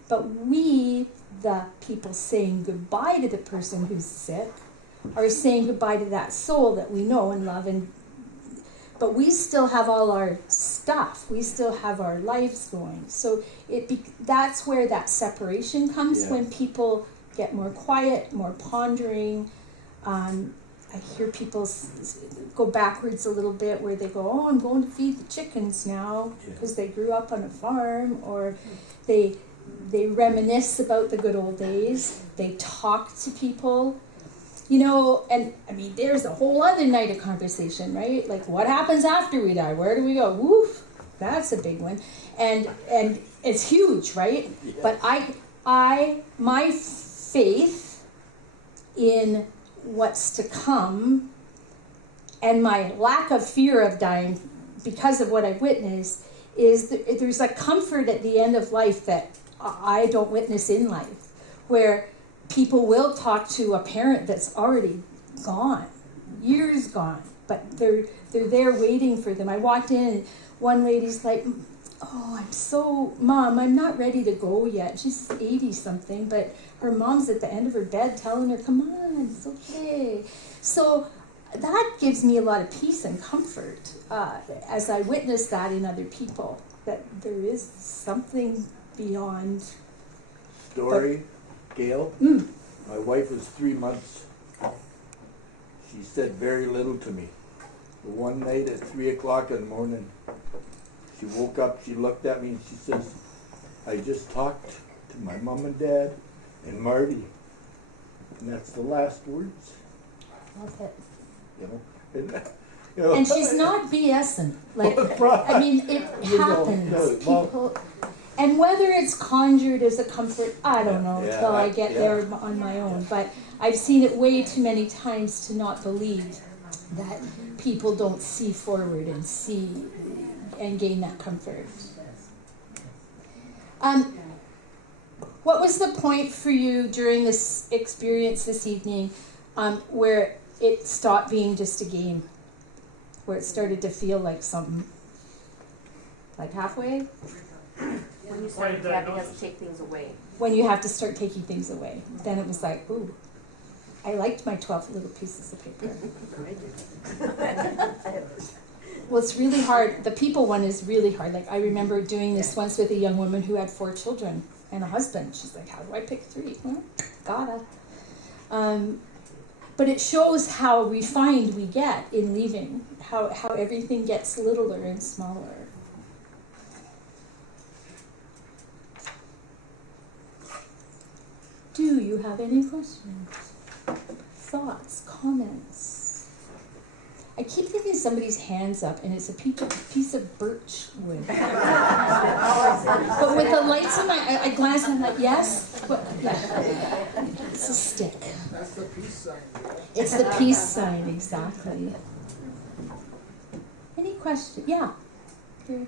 But we, the people saying goodbye to the person who's sick, are saying goodbye to that soul that we know and love, but we still have all our stuff. We still have our lives going. So that's where that separation comes, when people get more quiet, more pondering. I hear people go backwards a little bit, where they go, "Oh, I'm going to feed the chickens now," because they grew up on a farm, or they They reminisce about the good old days. They talk to people. You know, and I mean, there's a whole other night of conversation, right? Like, what happens after we die? Where do we go? Woof, that's a big one, and it's huge, right? Yeah. But my faith in what's to come, and my lack of fear of dying, because of what I've witnessed, is there's a comfort at the end of life that I don't witness in life, where people will talk to a parent that's already gone, years gone, but they're there waiting for them. I walked in and one lady's like, "Oh, Mom, I'm not ready to go yet." She's 80 something, but her mom's at the end of her bed telling her, "Come on, it's okay." So that gives me a lot of peace and comfort as I witness that in other people, that there is something beyond. Story, Gale. My wife was 3 months. She said very little to me. But one night at 3 o'clock in the morning, she woke up, she looked at me and she says, "I just talked to my mom and dad and Marty." And that's the last words, Love it. you know. And, you know, And she's not BSing. Like, I mean, it You know, happens. no, well- People, and whether it's conjured as a comfort, I don't know Yeah, until I get yeah. there on my own. But I've seen it way too many times to not believe that people don't see forward and see and gain that comfort. What was the point for you during this experience this evening where it stopped being just a game? Where it started to feel like something? Like halfway? When you started having us take things away. When you have to start taking things away. Then it was like, ooh, I liked my 12 little pieces of paper. Well, it's really hard. The people one is really hard. Like, I remember doing this once with a young woman who had 4 children and a husband. She's like, how do I pick 3? Well, gotta. But it shows how refined we get in leaving, how everything gets littler and smaller. Do you have any questions, thoughts, comments? I keep thinking somebody's hand's up and it's a piece of birch wood. But with the lights in I glance and I'm like, yes? What? Yeah. It's a stick. That's the peace sign. It's the peace sign, exactly. Any question? Yeah. Here.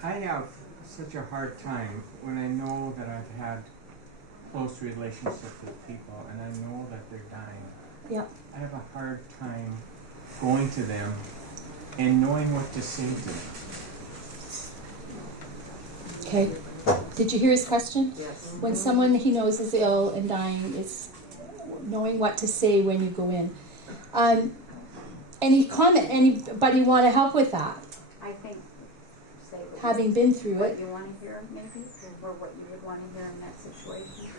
I have such a hard time when I know that I've had close relationships with people and I know that they're dying. Yeah. I have a hard time going to them and knowing what to say to them. Okay. Did you hear his question? Yes. When someone he knows is ill and dying, it's knowing what to say when you go in. Anybody want to help with that? I think, say what Having been through what it. you want to hear, maybe, or what you would want to hear in that situation.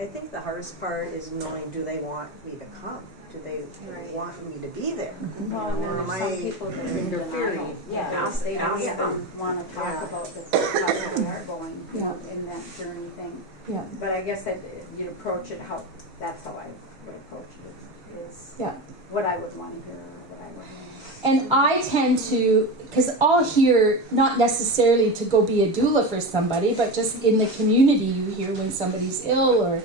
I think the hardest part is knowing, do they want me to come? Do they want me to be there? Well, and then Or am there's I some people that are in interfering? denial. Yeah, Ask they don't them. even want to talk Yeah. about the how they are going Yeah. in that journey thing. Yeah. But I guess that you approach it that's how I would approach it, is Yeah. what I would want to hear, or what I would want. And I tend to, because I'll hear, not necessarily to go be a doula for somebody, but just in the community you hear when somebody's ill or,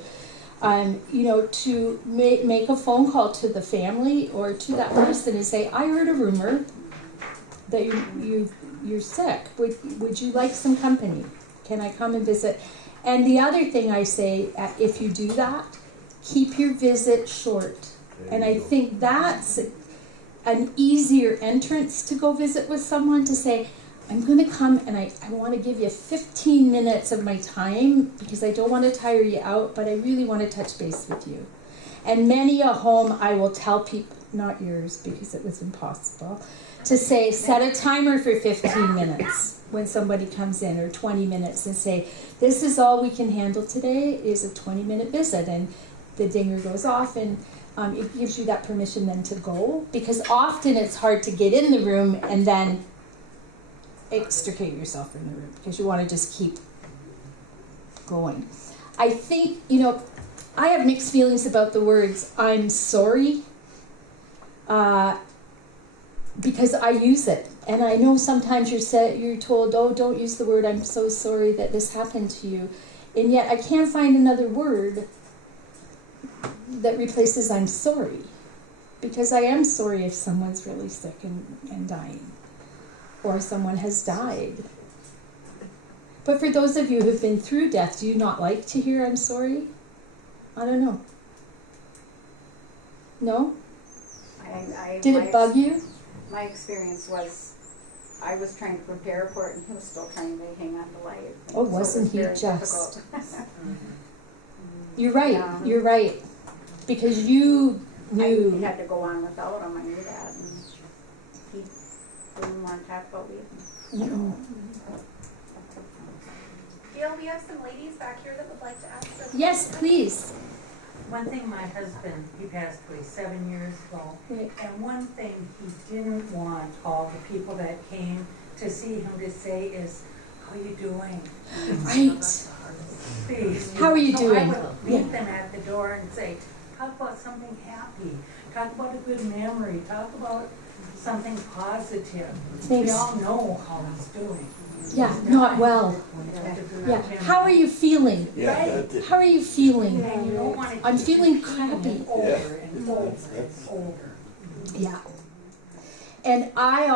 to make a phone call to the family or to that person and say, I heard a rumor that you're sick. Would you like some company? Can I come and visit? And the other thing I say, if you do that, keep your visit short. And I think that's an easier entrance to go visit with someone, to say, I'm going to come and I want to give you 15 minutes of my time because I don't want to tire you out, but I really want to touch base with you. And many a home I will tell people, not yours because it was impossible, to say, set a timer for 15 minutes when somebody comes in, or 20 minutes, and say, this is all we can handle today is a 20-minute visit. And the dinger goes off, and it gives you that permission then to go, because often it's hard to get in the room and then extricate yourself from the room because you want to just keep going. I think, I have mixed feelings about the words "I'm sorry," because I use it, and I know sometimes you're told, "Oh, don't use the word I'm so sorry that this happened to you," and yet I can't find another word that replaces "I'm sorry," because I am sorry if someone's really sick and dying, or someone has died. But for those of you who've been through death, do you not like to hear "I'm sorry"? I don't know. No? Did it bug you? My experience was, I was trying to prepare for it, and he was still trying to hang on to life. Oh, So it wasn't was he very just? difficult. You're right. Yeah. You're right. Because you knew. I had to go on without him. I knew that, and he didn't want to talk about leaving. Mm-mm. Gale, we have some ladies back here that would like to ask us. Yes, please. One thing, my husband, he passed away 7 years ago, Right. and one thing he didn't want all the people that came to see him to say is, "How you doing?" Right. Please. How are you So doing? I would meet them at the door and say, talk about something happy, talk about a good memory, talk about something positive. Thanks. We all know how he's doing. Yeah, not well. Yeah. How are you feeling? Yeah, that's it. How are you feeling? And you don't want to I'm keep feeling repeating crappy. it over and over That's- and over. Yeah. And I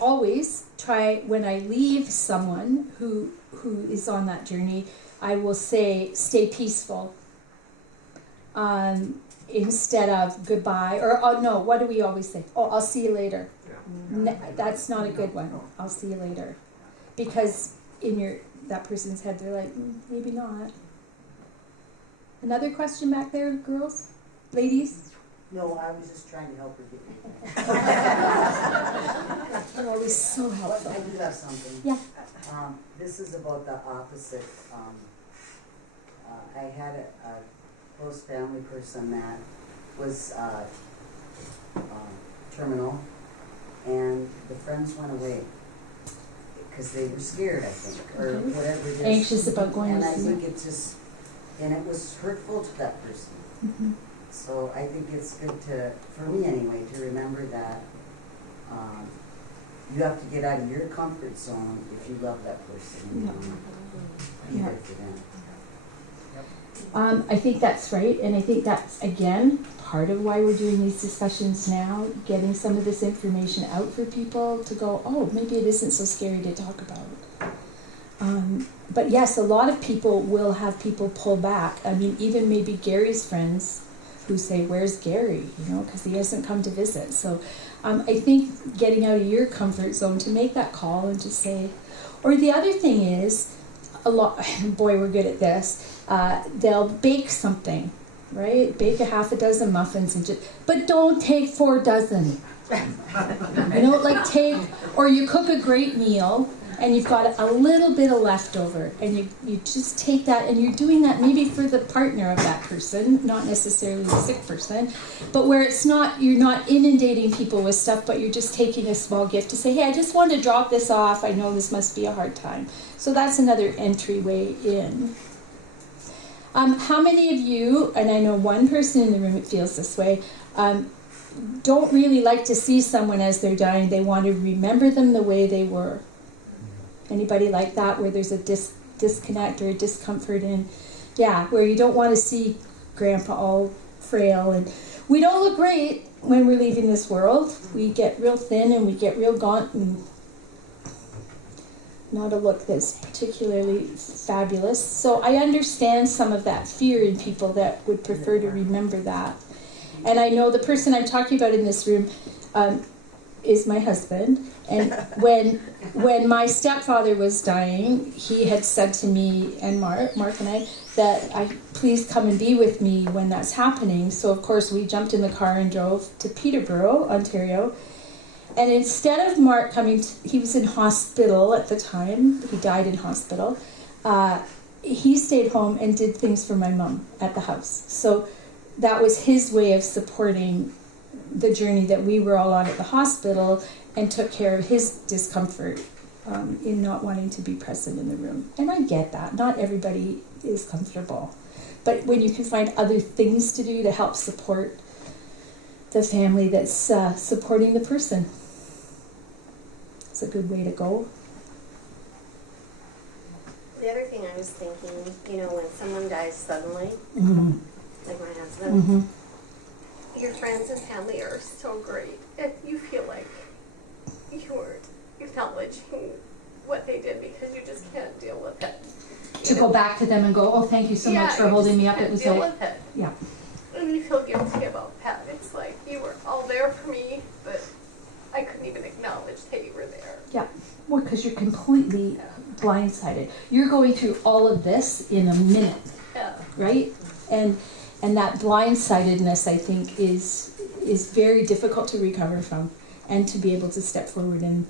always try, when I leave someone who is on that journey, I will say, stay peaceful. Instead of goodbye, or oh no, what do we always say? Oh, I'll see you later. That's not a good one. I'll see you later. Because in that person's head, they're like, maybe not. Another question back there, girls? Ladies? No, I was just trying to help her get You're always so I helpful. do have something. Yeah. This is about the opposite. I had a close family person that was terminal, and the friends went away because they were scared, I think, or whatever it is. Anxious about going and to I see. think it just, and it was hurtful to that person. Mm-hmm. So I think it's good for me anyway, to remember that you have to get out of your comfort zone if you love that person. You know, be Yeah. there for them. I think that's right, and I think that's, again, part of why we're doing these discussions now, getting some of this information out for people to go, oh, maybe it isn't so scary to talk about. But yes, a lot of people will have people pull back. I mean, even maybe Gary's friends who say, where's Gary? Because he hasn't come to visit. So I think getting out of your comfort zone to make that call and to say, or the other thing is, boy, we're good at this. They'll bake something, right? Bake a half a dozen muffins but don't take 4 dozen. Or you cook a great meal and you've got a little bit of leftover, and you just take that, and you're doing that maybe for the partner of that person, not necessarily the sick person, but where you're not inundating people with stuff, but you're just taking a small gift to say, hey, I just want to drop this off. I know this must be a hard time. So that's another entryway in. How many of you, and I know one person in the room that feels this way, don't really like to see someone as they're dying? They want to remember them the way they were. Anybody like that, where there's a disconnect or a discomfort in, where you don't want to see Grandpa all frail, and we don't look great when we're leaving this world. We get real thin and we get real gaunt and not a look that's particularly fabulous. So I understand some of that fear in people that would prefer to remember that. And I know the person I'm talking about in this room is my husband. And when my stepfather was dying, he had said to me and Mark and I, that please come and be with me when that's happening. So of course we jumped in the car and drove to Peterborough, Ontario. And instead of Mark coming, he was in hospital at the time. He died in hospital. He stayed home and did things for my mom at the house. So that was his way of supporting the journey that we were all on at the hospital, and took care of his discomfort in not wanting to be present in the room. And I get that. Not everybody is comfortable. But when you can find other things to do to help support the family that's supporting the person, it's a good way to go. The other thing I was thinking, when someone dies suddenly, like my husband, your friends and family are so great, and you feel like you're acknowledging what they did because you just can't deal with it. To go back to them and go, oh, thank you so much for holding me up. It was deal with it. Yeah. And you feel guilty about that. It's like you were all there for me, but I couldn't even acknowledge that you were there. Yeah. Well, because you're completely blindsided. You're going through all of this in a minute, right? And that blindsidedness, I think, is very difficult to recover from, and to be able to step forward and.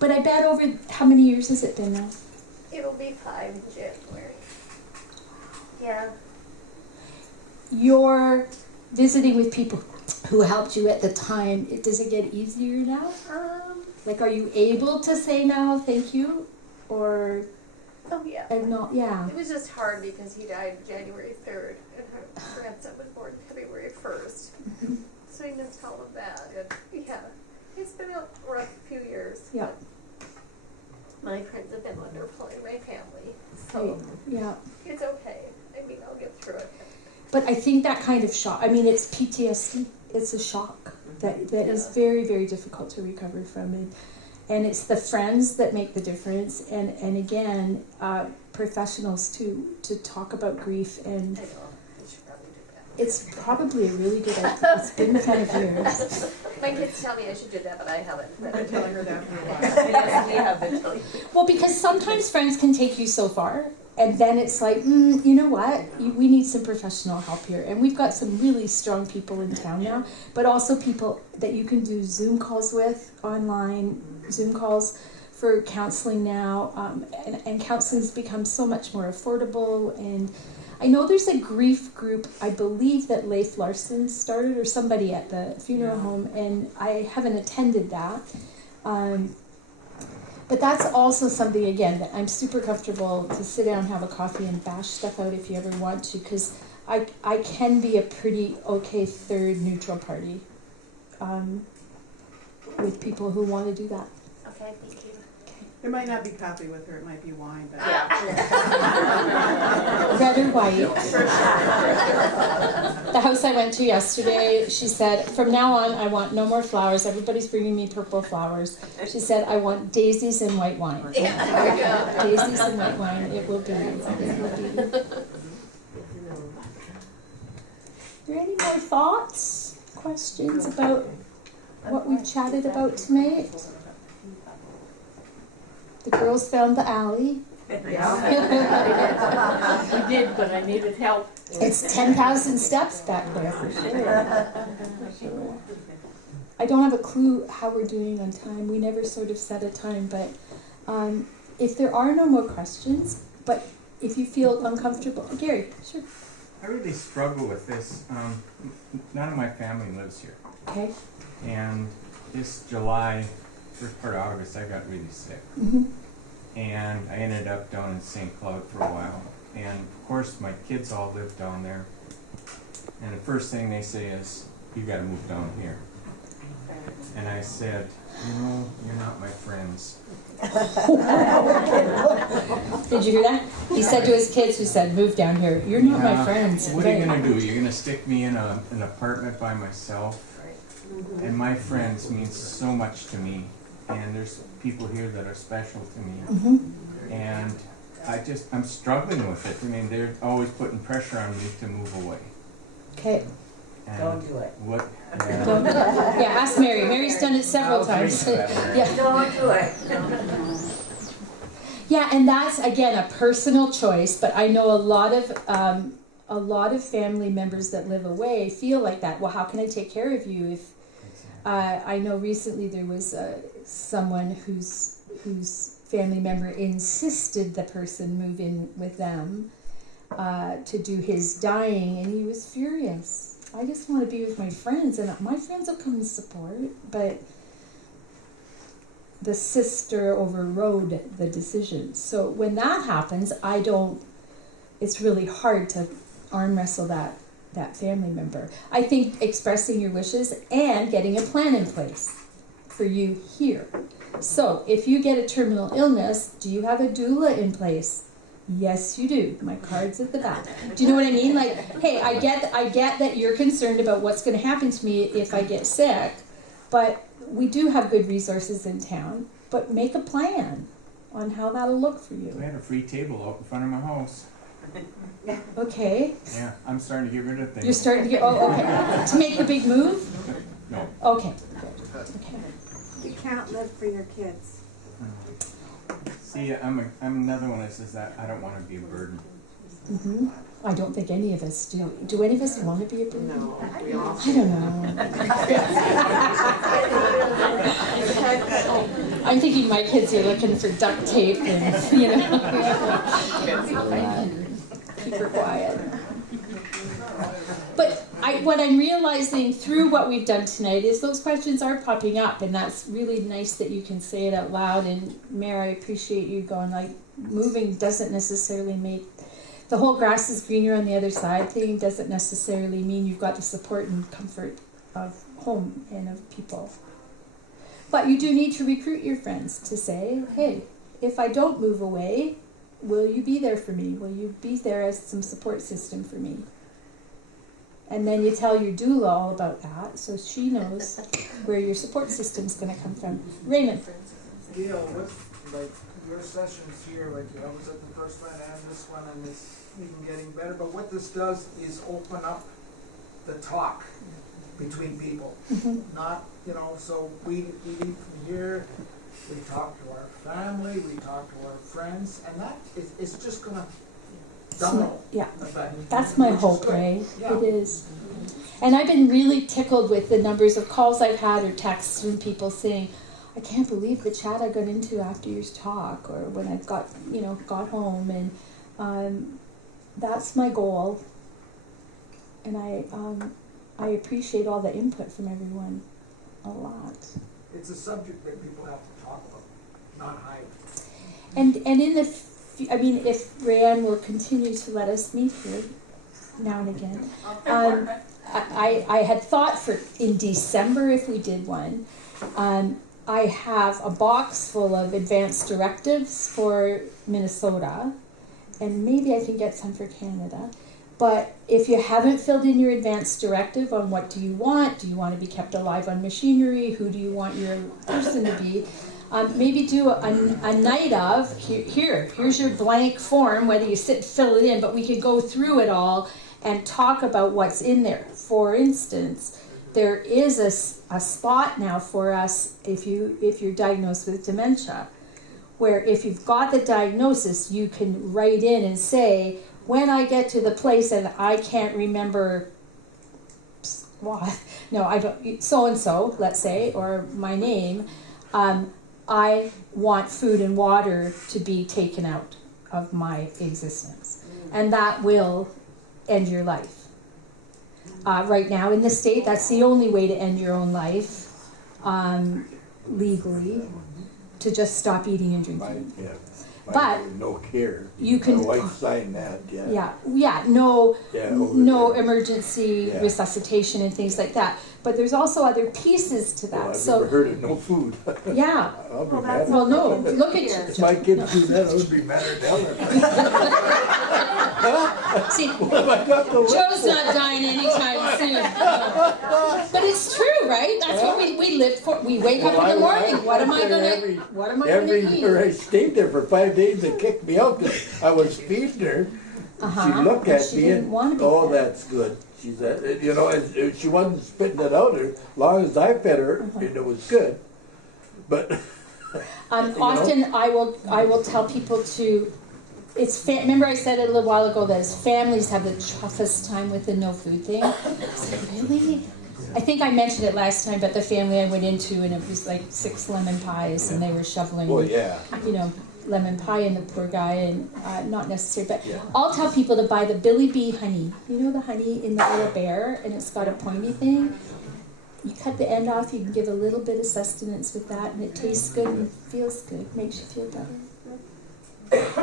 But I bet over how many years has it been now? It'll be 5 in January. Yeah. You're visiting with people who helped you at the time. Does it get easier now? Like, are you able to say now thank you, or? Oh yeah. Yeah. It was just hard because he died January 3rd, and her grandson was born February 1st. So he missed all of that, and yeah, it's been a rough few years. Yeah. My friends have been wonderful in my family, so yeah, it's okay. I mean, I'll get through it. But I think that kind of shock, I mean, it's PTSD. It's a shock that is very, very difficult to recover from. And it's the friends that make the difference. And again, professionals to talk about grief. And I know. I should probably do that. It's probably a really good idea. It's been 5 years. My kids tell me I should do that, but I haven't. I've been telling her that for a while. Yes, we have been telling you. Well, because sometimes friends can take you so far, and then it's like, you know what? We need some professional help here. And we've got some really strong people in town now, but also people that you can do Zoom calls with, online Zoom calls for counseling now. And counseling's become so much more affordable. And I know there's a grief group, I believe, that Leif Larson started, or somebody at the funeral home, and I haven't attended that. But that's also something, again, that I'm super comfortable to sit down, have a coffee, and bash stuff out if you ever want to, because I can be a pretty okay third neutral party with people who want to do that. Okay, thank you. There might not be coffee with her, it might be wine, but. Red or white. The house I went to yesterday, she said, from now on, I want no more flowers. Everybody's bringing me purple flowers. She said, I want daisies and white wine. Daisies and white wine, it will be. Are there any more thoughts, questions about what we've chatted about tonight? The girls found the alley. Yeah. We did, but I needed help. It's 10,000 steps back there for sure. I don't have a clue how we're doing on time. We never sort of set a time, but if there are no more questions, but if you feel uncomfortable, Gary, sure. I really struggle with this. None of my family lives here. Okay. And this July, first part of August, I got really sick. And I ended up down in St. Cloud for a while. And of course, my kids all live down there. And the first thing they say is, you gotta move down here. And I said, you're not my friends. Did you hear that? He said to his kids who said, move down here, you're not my friends. What are you gonna do? You're gonna stick me in an apartment by myself? And my friends means so much to me. And there's people here that are special to me. And I'm struggling with it. I mean, they're always putting pressure on me to move away. Okay. And Don't do it. What? Don't, yeah, ask Mary. Mary's done it several times. Yeah. Don't do it. Yeah, and that's again a personal choice. But I know a lot of family members that live away feel like that. Well, how can I take care of you if? I know recently there was someone whose family member insisted the person move in with them to do his dying, and he was furious. I just want to be with my friends, and my friends will come and support, but the sister overrode the decision. So when that happens, it's really hard to arm wrestle that family member. I think expressing your wishes and getting a plan in place for you here. So if you get a terminal illness, do you have a doula in place? Yes, you do. My card's at the back. Do you know what I mean? Like, hey, I get that you're concerned about what's going to happen to me if I get sick, but we do have good resources in town. But make a plan on how that'll look for you. I had a free table out in front of my house. Okay. Yeah, I'm starting to get rid of things. You're starting to get. Oh, okay. To make the big move. No. Okay. Good. Okay. You can't live for your kids. See, I'm another one that says that I don't want to be a burden. Mm-hmm. I don't think any of us do. Do any of us want to be a burden? No, we all. I don't know. I'm thinking my kids are looking for duct tape and, keep her quiet. But what I'm realizing through what we've done tonight is those questions are popping up, and that's really nice that you can say it out loud. And Mare, I appreciate you going, like, moving doesn't necessarily make the whole grass is greener on the other side thing doesn't necessarily mean you've got the support and comfort of home and of people. But you do need to recruit your friends to say, hey, if I don't move away, will you be there for me? Will you be there as some support system for me? And then you tell your doula all about that, so she knows where your support system's going to come from. Raymond. Gale, what's like your sessions here? Like I was at the first one and this one, and it's even getting better. But what this does is open up the talk between people. Mm-hmm. Not, so we leave from here. We talk to our family. We talk to our friends, and that it's just gonna. Yeah, that's my hope, Ray. Yeah. It is. And I've been really tickled with the numbers of calls I've had or texts from people saying, I can't believe the chat I got into after your talk, or when I got home, and that's my goal. And I appreciate all the input from everyone a lot. It's a subject that people have to talk about, not hide. And in the if Rayanne will continue to let us meet here now and again. I had thought in December if we did one. I have a box full of advanced directives for Minnesota, and maybe I can get some for Canada. But if you haven't filled in your advanced directive on what do you want to be kept alive on machinery, who do you want your person to be, maybe do a night of, here's your blank form, whether you sit and fill it in, but we could go through it all and talk about what's in there. For instance, there is a spot now for us if you're diagnosed with dementia, where if you've got the diagnosis, you can write in and say, when I get to the place and I can't remember what, I don't, so-and-so, let's say, or my name, I want food and water to be taken out of my existence. And that will end your life. Right now in the state, that's the only way to end your own life, legally, to just stop eating and drinking. But no care. You can. My wife signed that. No emergency resuscitation and things like that. But there's also other pieces to that. I've never heard of no food. Yeah. I'll be mad. Well, no. Look at you. If my kids do that, I would be mad at them. See, Joe's not dying anytime soon. But it's true, right? That's what we live for. We wake up in the morning. What am I gonna eat? Every year I stayed there for 5 days. They kicked me out because I was feeding her. She looked at me and, that's good. She said, she wasn't spitting it out as long as I fed her, and it was good. But often I will tell people to. Remember I said it a little while ago that families have the toughest time with the no food thing. I was like, really? I think I mentioned it last time, but the family I went into, and it was like 6 lemon pies, and they were shoveling, lemon pie in the poor guy, and not necessary. But I'll tell people to buy the Billy Bee honey. You know the honey in the little bear, and it's got a pointy thing? You cut the end off, you can give a little bit of sustenance with that, and it tastes good and feels good, makes you feel better.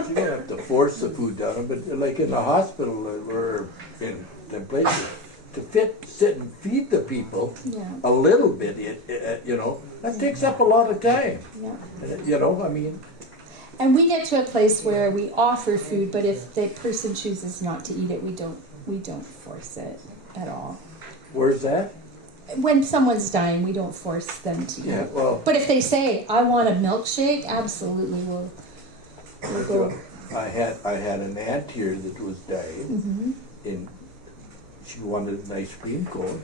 You don't have to force the food down them, but like in the hospital or in them places, to sit and feed the people Yeah. a little bit, you know, that takes up a lot of time. Yeah. You know, I mean, And we get to a place where we offer food, but if the person chooses not to eat it, we don't force it at all. where's that? When someone's dying, we don't force them to eat. Yeah, well, But if they say, I want a milkshake, absolutely we'll go. I had an aunt here that was dying, Mm-hmm. and she wanted an ice cream cone,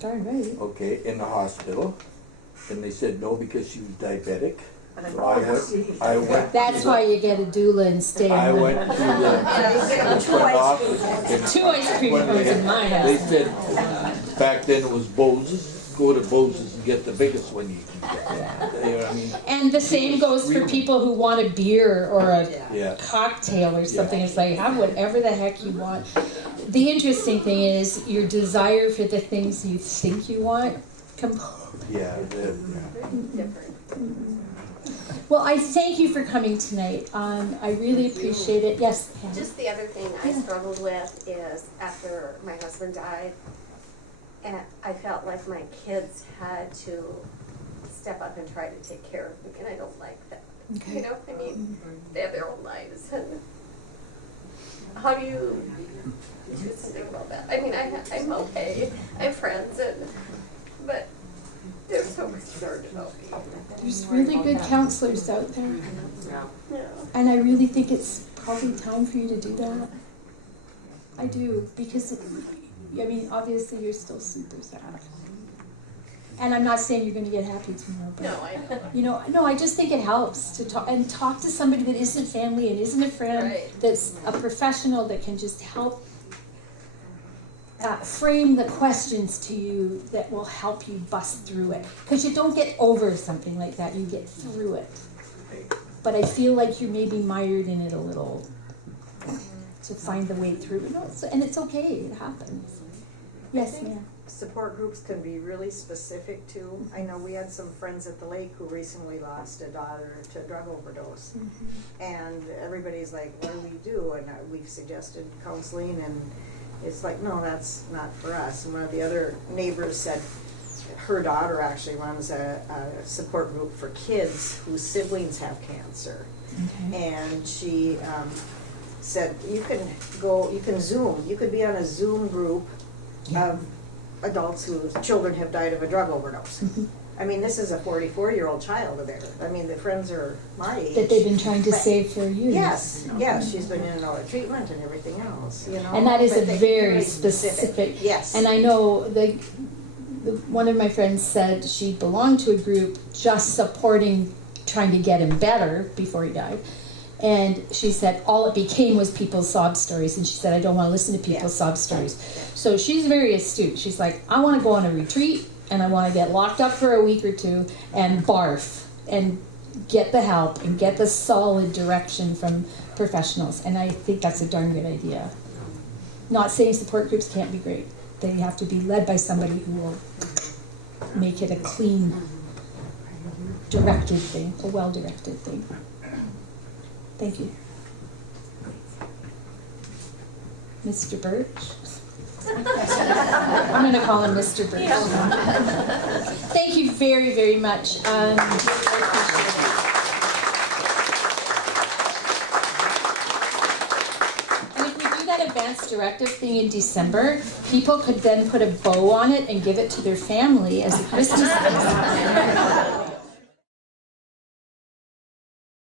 Darn right. okay, in the hospital, and they said no because she was diabetic. And So I went. That's to why you get a doula and stay I in went to the front office. and Two ice cream when cones they- in my They house. said, back then it was Bose's, go to Bose's and get the biggest one you can get. You know what I mean? And the same goes for people who want a beer or a Yeah. cocktail or something. It's like, have whatever the heck you want. The interesting thing is your desire for the things you think you want. Yeah, Well, I thank you for coming tonight. I really appreciate it. Yes. Pam? Just the other thing I struggled with is after my husband died, and I felt like my kids had to step up and try to take care of me, and I don't like that. Okay. You know, I mean, they have their own lives, and how do you just think about that? I mean, I'm okay, I have friends, but they're so concerned about me. There's really good counselors out there. Yeah. And I really think it's probably time for you to do that. I do, because, I mean, obviously you're still super sad. And I'm not saying you're going to get happy tomorrow, but, No, I know. you know, no, I just think it helps to talk to somebody that isn't family and isn't a friend, Right. that's a professional that can just help frame the questions to you that will help you bust through it. Because you don't get over something like that, you get through it. But I feel like you're maybe mired in it a little to find the way through. No, and it's okay, it happens. Yes, ma'am. Support groups can be really specific too. I know we had some friends at the lake who recently lost a daughter to a drug overdose. And everybody's like, what do we do? And we've suggested counseling, and it's like, no, that's not for us. And one of the other neighbors said her daughter actually runs a support group for kids whose siblings have cancer. Okay. And she said, you can Zoom. You could be on a Zoom group of adults whose children have died of a drug overdose. I mean, this is a 44-year-old child of theirs. I mean, the friends are my age. That they've been trying to save for years. Yes, yes, she's been in and out of treatment and everything else, you know. And that is But a they- very specific. Yes. And I know one of my friends said she belonged to a group just supporting, trying to get him better before he died. And she said all it became was people's sob stories. And she said, I don't want to listen to people's sob stories. So she's very astute. She's like, I want to go on a retreat and I want to get locked up for a week or two and barf and get the help and get the solid direction from professionals. And I think that's a darn good idea. Not saying support groups can't be great. They have to be led by somebody who will make it a clean, directed thing, a well-directed thing. Thank you. Mr. Birch? I'm going to call him Mr. Birch. Thank you very, very much. I appreciate it. And if we do that advance directive thing in December, people could then put a bow on it and give it to their family as a Christmas gift.